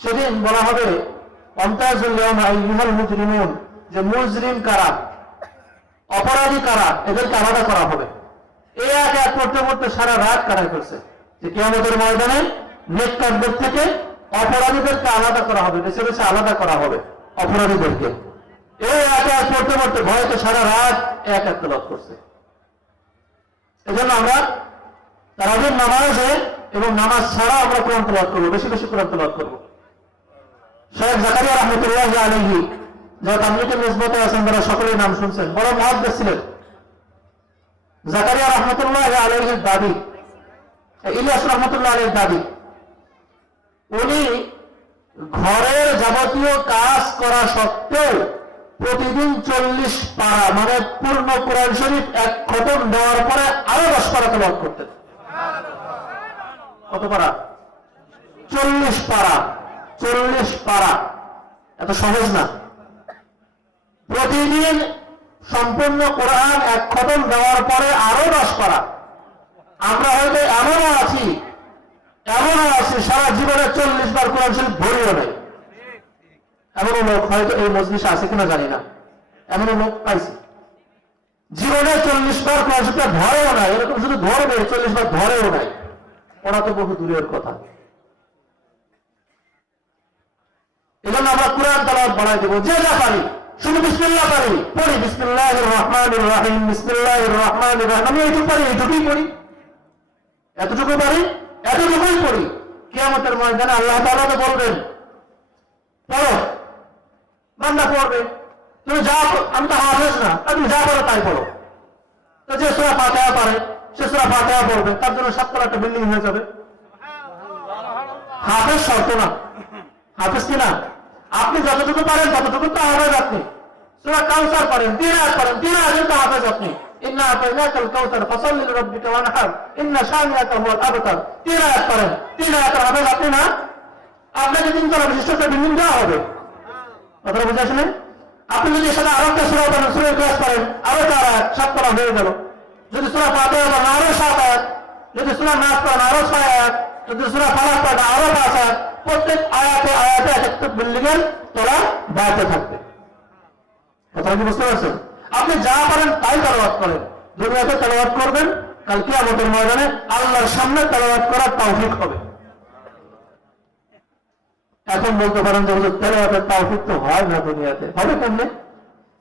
সেদিন বলা হবে আমতাজুল ইয়াওমা আইয়ুহাল মুজরিমুন, যে মুজরিম কারা, অপরাধী কারা, এদেরকে আলাদা করা হবে। এই এক এক করতে করতে সারা রাত কাটাই করছে যে কিয়ামতের ময়দানে নেককারদের থেকে অপরাধীদেরকে আলাদা করা হবে, বেছে বেছে আলাদা করা হবে অপরাধীদেরকে। এই এক এক করতে করতে ভয়তে সারা রাত এক এক তেলাওয়াত করছে। এজন্য আমরা তারাবির নামাজে এবং নামাজ ছাড়া আমরা কোরআন তেলাওয়াত করবো, বেশি বেশি কোরআন তেলাওয়াত করবো। শেখ জাকারিয়া রাহমাতুল্লাহি আলাইহি যারা তাবলীগের নিসবতে আছেন তারা সকলেই নাম শুনছেন, বড় মুহাদ্দিস ছিলেন। জাকারিয়া রাহমাতুল্লাহি আলাইহির দাদি, ইলিয়াস রাহমাতুল্লাহি আলাইহির দাদি, উনি ঘরের যাবতীয় কাজ করা সত্ত্বেও প্রতিদিন 40 পারা মানে পূর্ণ কোরআন শরীফ এক খতম দেওয়ার পরে আরো 10 পারা তেলাওয়াত করতেন। কত পারা? 40 পারা। 40 পারা এত সহজ না। প্রতিদিন সম্পূর্ণ কোরআন এক খতম দেওয়ার পরে আরো 10 পারা। আমরা হয়তো এমনও আছি সারা জীবনে 40 বার কোরআন শরীফ ভরিও নেই। এমনও লোক হয়তো এই মজলিসে আছে কিনা জানি না, এমনও লোক পাইছি জীবনে 40 বার কোরআন শরীফ ধরেও নাই। এরকম শুধু ধরবে, 40 বার ধরেও নাই, ওরা তো বহু দূরের কথা। এই জন্য আমরা কোরআন তেলাওয়াত বাড়াই দেবো, যে যা পারি। শুধু বিসমিল্লাহ পারি, পড়ি বিসমিল্লাহির রহমানির রহিম, বিসমিল্লাহির রহমানির রহিম। আমি এইটুকু পারি, এইটুকুই পড়ি, এতটুকু পারি, এতটুকুই পড়ি। কিয়ামতের ময়দানে আল্লাহ তাআলা তো বলবেন পড়ো, বান্দা পড়বে। তুমি যা, আমি তো হাফেজ না, তুমি যা পড়ো তাই পড়ো। তো যে সূরা ফাতিহা পারে সে সূরা ফাতিহা পড়বে, তার জন্য 7 তলা একটা বিল্ডিং হয়ে যাবে। হাফেজ শর্ত না, হাফেজ কি না? আপনি যতটুকু পারেন ততটুকু তো হাফেজ। আপনি সূরা কাউসার পারেন, 3 আয়াত পারেন, 3 আয়াত তো হাফেজ আপনি। ইন্না আতাইনাকাল কাউসার ফাসাল্লি লিরাব্বিকা ওয়ানহার ইন্না শানিআকা হুয়াল আবতার। 3 আয়াত পারেন, 3 আয়াতের হাফেজ আপনি না? আপনাকে 3 তলা বিশিষ্ট একটা বিল্ডিং দেওয়া হবে। কথাটা বুঝে আসলে? আপনি যদি সাথে আরো একটা সূরা পড়েন, সূরা ইখলাস পড়েন, আরো 4 আয়াত, 7 তলা হয়ে গেল। যদি সূরা ফাতিহা পড়েন আরো 7 আয়াত, যদি সূরা নাস পড়েন আরো 6 আয়াত, যদি সূরা ফালাক পড়েন আরো 5 আয়াত, প্রত্যেক আয়াতে আয়াতে একটা বিল্ডিং এর তলা বাড়তে থাকবে। কথা কি বুঝতে পারছেন? আপনি যা পারেন তাই তেলাওয়াত করেন। দুনিয়াতে তেলাওয়াত করবেন, কাল কিয়ামতের ময়দানে আল্লাহর সামনে তেলাওয়াত করার তৌফিক হবে। এখন বলতে পারেন যে তেলাওয়াতের তৌফিক তো হয় না, দুনিয়াতে হবে কেমনে?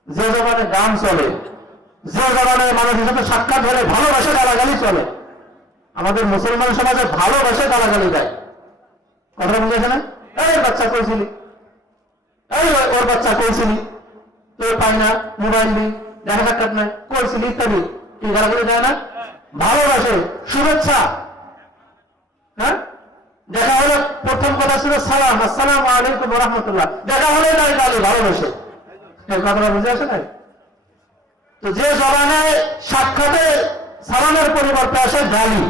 যে জমানে গান চলে, যে জমানে মানুষের সাথে সাক্ষাৎ হলে ভালোবাসে গালাগালি চলে, আমাদের মুসলমান সমাজে ভালোবাসে গালাগালি দেয়। কথা বুঝেছে না? এই বাচ্চা কইছিলি, এই ওর বাচ্চা কইছিলি, তোর পাই না, মোবাইল দি, দেখা সাক্ষাৎ নাই, কইছিলি ইত্যাদি, কি গালাগালি দেয় না? ভালোবাসে, শুভেচ্ছা। হ্যাঁ, দেখা হলে প্রথম কথা ছিল সালাম, আসসালামু আলাইকুম ওয়া রাহমাতুল্লাহ। দেখা হলে তাই গালি, ভালোবাসে। কথাটা বুঝে আসে নাই? তো যে জবানে সাক্ষাতে সালামের পরিবর্তে আসে গালি,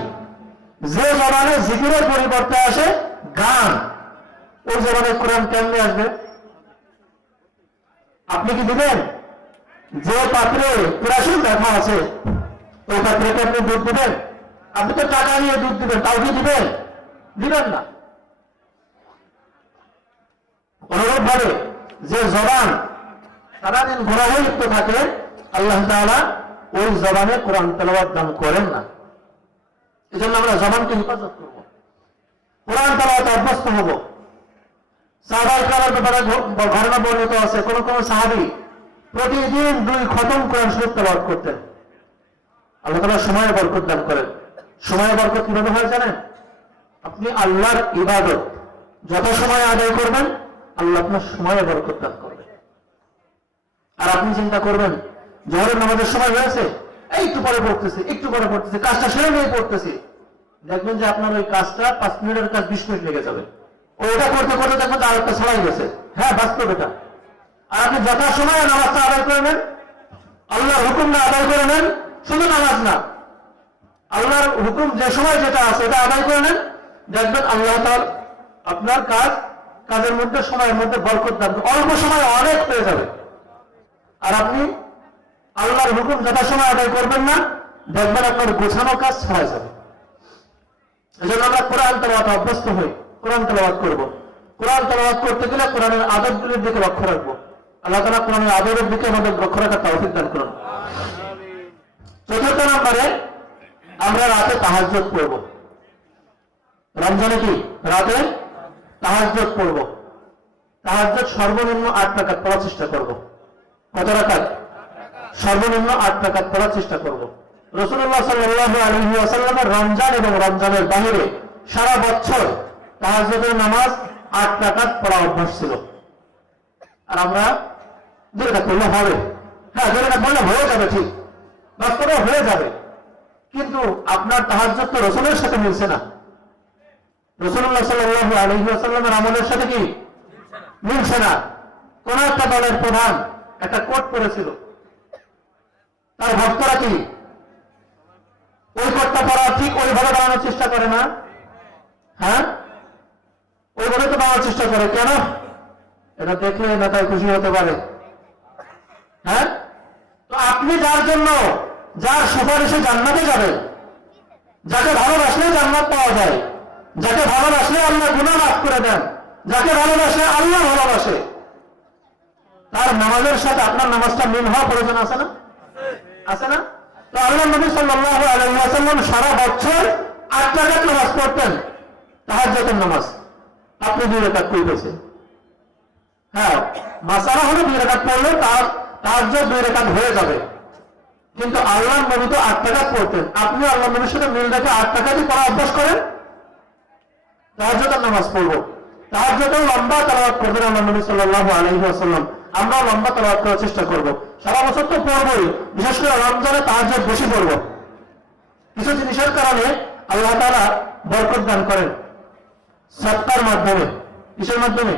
যে জবানে জিকিরের পরিবর্তে আসে গান, ওই জবানে কোরআন কেমনে আসবে? আপনি কি দিবেন? যে পাত্রে কেরাসিন দেখা আছে ওই পাত্রে কি আপনি দুধ দিবেন? আপনি তো টাকা নিয়ে দুধ দিবেন, তাও কি দিবেন? দিবেন না। অনুরূপ ভাবে যে জবান সারাদিন ঘোরাঘুরি লিপ্ত থাকে, আল্লাহ তাআলা ওই জবানে কোরআন তেলাওয়াত দান করেন না। এই জন্য আমরা জবানকে হেফাজত করব, কোরআন তেলাওয়াতে অভ্যস্ত হব। সাহাবায়ে কেরামের ব্যাপারে ঘটনা বর্ণিত আছে, কোন কোন সাহাবী প্রতিদিন 2 খতম কোরআন শরীফ তেলাওয়াত করতেন। আল্লাহ তাআলা সময়ে বরকত দান করেন। সময়ে বরকত কিভাবে হয় জানেন? আপনি আল্লাহর ইবাদত যত সময় আদায় করবেন, আল্লাহ আপনার সময়ে বরকত দান করবেন। আর আপনি চিন্তা করবেন, জোহরের নামাজের সময় হয়েছে, একটু পরে পড়তেছি, একটু পরে পড়তেছি, কাজটা সেরে নিয়ে পড়তেছি, দেখবেন যে আপনার ওই কাজটা 5 মিনিটের কাজ 20 মিনিট লেগে যাবে। ওটা করতে করতে দেখবেন আর একটা ছড়াই গেছে। হ্যাঁ, বাস্তব এটা। আর আপনি যথাসময়ে নামাজটা আদায় করে নেন, আল্লাহর হুকুমটা আদায় করে নেন, শুধু নামাজ না, আল্লাহর হুকুম যে সময় যেটা আছে এটা আদায় করে নেন, দেখবেন আল্লাহ তাআলা আপনার কাজের মধ্যে, সময়ের মধ্যে বরকত দান, অল্প সময় অনেক পেয়ে যাবে। আর আপনি আল্লাহর হুকুম যথাসময় আদায় করবেন না, দেখবেন আপনার গোছানো কাজ ছড়ায় যাবে। এই জন্য আমরা কোরআন তেলাওয়াত অভ্যস্ত হই, কোরআন তেলাওয়াত করব। কোরআন তেলাওয়াত করতে গেলে কোরআনের আদবগুলির দিকে লক্ষ্য রাখবো। আল্লাহ তাআলা কোরআনের আদবের দিকে আমাদের লক্ষ্য রাখার তৌফিক দান করুন। চতুর্থ নম্বরে আমরা রাতে তাহাজ্জুদ পড়ব। রমজানে কি রাতে তাহাজ্জুদ পড়ব। তাহাজ্জুদ সর্বনিম্ন 8 রাকাত পড়ার চেষ্টা করব। কত রাকাত? সর্বনিম্ন 8 রাকাত পড়ার চেষ্টা করব। রাসূলুল্লাহ সাল্লাল্লাহু আলাইহি ওয়াসাল্লামের রমজান এবং রমজানের বাইরে সারা বছর তাহাজ্জুদের নামাজ 8 রাকাত পড়া অভ্যাস ছিল। আর আমরা 2 রাকাত পড়লে হবে। হ্যাঁ, 2 রাকাত পড়লে হয়ে যাবে, ঠিক বাস্তবে হয়ে যাবে, কিন্তু আপনার তাহাজ্জুদ তো রাসূলের সাথে মিলছে না। রাসূলুল্লাহ সাল্লাল্লাহু আলাইহি ওয়াসাল্লামের আমলের সাথে কি মিলছে না। কোন একটা দলের প্রধান একটা কোট পরেছিল, তার ভক্তরা কি ওই কোটটা পরা ঠিক ওইভাবে বানানোর চেষ্টা করে না? হ্যাঁ, ওইভাবে তো বানানোর চেষ্টা করে। কেন? এটা দেখলে নেতায় খুশি হতে পারে। হ্যাঁ, তো আপনি যার জন্য, যার সুপারিশে জান্নাতে যাবেন, যাকে ভালোবাসলে জান্নাত পাওয়া যায়, যাকে ভালোবাসলে আল্লাহ গুনাহ মাফ করে দেন, যাকে ভালোবাসে আল্লাহ ভালোবাসে, তার নামাজের সাথে আপনার নামাজটা মিল হওয়া প্রয়োজন আছে না? আছে না? তো আল্লাহ নবী সাল্লাল্লাহু আলাইহি ওয়াসাল্লাম সারা বছর 8 রাকাত নামাজ পড়তেন, তাহাজ্জুদের নামাজ। আপনি 2 রাকাত পড়তেছেন। হ্যাঁ, মাসালা হলো 2 রাকাত পড়লে তার তাহাজ্জুদ 2 রাকাত হয়ে যাবে, কিন্তু আল্লাহ নবী তো 8 রাকাত পড়তেন। আপনি আল্লাহ নবীর সাথে মিল রেখে 8 রাকাতই পড়া অভ্যাস করেন। তাহাজ্জুদের নামাজ পড়বো, তাহাজ্জুদেও লম্বা তেলাওয়াত করবেন আল্লাহ নবী সাল্লাল্লাহু আলাইহি ওয়াসাল্লাম। আমরা লম্বা তেলাওয়াত করার চেষ্টা করব। সারা বছর তো পড়বই, বিশেষ করে রমজানে তাহাজ্জুদ বেশি পড়ব। কিছু জিনিসের কারণে আল্লাহ তাআলা বরকত দান করেন সদকার মাধ্যমে। কিসের মাধ্যমে?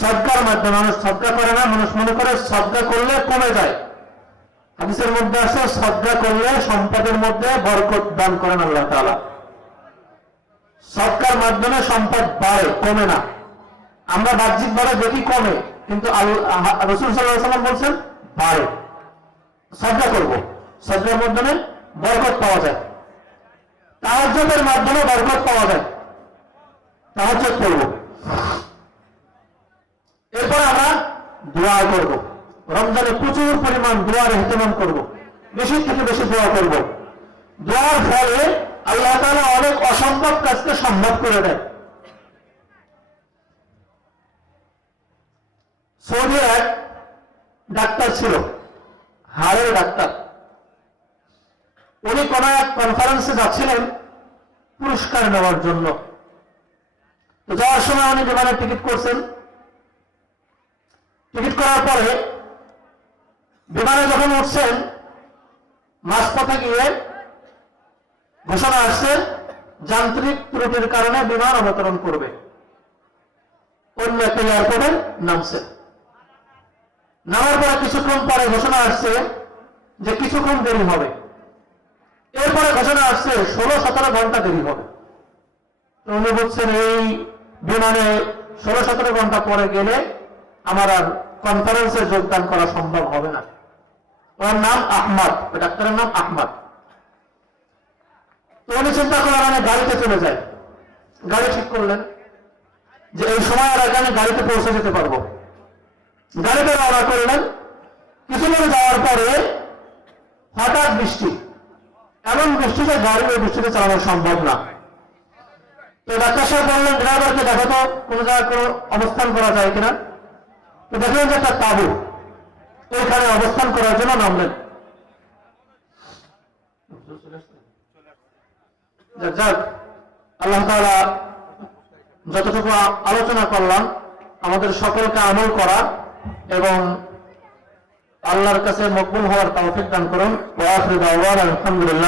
সদকার মাধ্যমে। মানুষ সদকা করে না, মানুষ মনে করে সদকা করলে কমে যায়। হাদিসের মধ্যে আছে সদকা করলে সম্পদের মধ্যে বরকত দান করেন আল্লাহ তাআলা। সদকার মাধ্যমে সম্পদ বাড়ে, কমে না। আমরা বাহ্যিকভাবে দেখি কমে, কিন্তু রাসূল সাল্লাল্লাহু আলাইহি ওয়াসাল্লাম বলছেন বাড়ে। সদকা করব, সদকার মাধ্যমে বরকত পাওয়া যায়। তাহাজ্জুদের মাধ্যমে বরকত পাওয়া যায়। তাহাজ্জুদ করব। এরপর আমরা দোয়া করব। রমজানে প্রচুর পরিমাণ দোয়ার ইহতিমাম করব, বেশি থেকে বেশি দোয়া করব। দোয়ার ফলে আল্লাহ তাআলা অনেক অসম্ভব কাজকে সম্ভব করে দেয়। সৌদি এক ডাক্তার ছিল, হাড়ের ডাক্তার। উনি কোন এক কনফারেন্সে যাচ্ছিলেন পুরস্কার নেওয়ার জন্য। তো যাওয়ার সময় উনি বিমানের টিকিট করছেন। টিকিট করার পরে বিমানে যখন উঠছেন, মাঝপথে গিয়ে ঘোষণা আসছে যান্ত্রিক ত্রুটির কারণে বিমান অবতরণ করবে। অন্য একটা এয়ারপোর্টে নামছে। নামার পরে কিছুক্ষণ পরে ঘোষণা আসছে যে কিছুক্ষণ দেরি হবে। এরপরে ঘোষণা আসছে 16-17 ঘন্টা দেরি হবে। তো উনি বলছেন এই বিমানে 16-17 ঘন্টা পরে গেলে আমার আর কনফারেন্সে যোগদান করা সম্ভব হবে না। ওর নাম আহমদ, ওই ডাক্তারের নাম আহমদ। তো উনি চিন্তা করলেন মানে গাড়িতে চলে যায়। গাড়ি ঠিক করলেন যে এই সময়ের আগে আমি গাড়িতে পৌঁছে যেতে পারবো। গাড়িতে রওনা করলেন। কিছুদিন যাওয়ার পরে হঠাৎ বৃষ্টি, এমন বৃষ্টি যে গাড়ি ওই বৃষ্টিতে চালানো সম্ভব না। তো ডাক্তার সাহেব বললেন ড্রাইভারকে দেখো তো কোনো জায়গায় কোনো অবস্থান করা যায় কিনা। তো দেখলেন যে একটা তাঁবু, ওইখানে অবস্থান করার জন্য নামলেন। যাক, আল্লাহ তাআলা যতটুকু আলোচনা করলাম আমাদের সকলকে আমল করা এবং আল্লাহর কাছে মকবুল হওয়ার তৌফিক দান করুন। ওয়া আখিরু দাওয়ানা আলহামদুলিল্লাহ।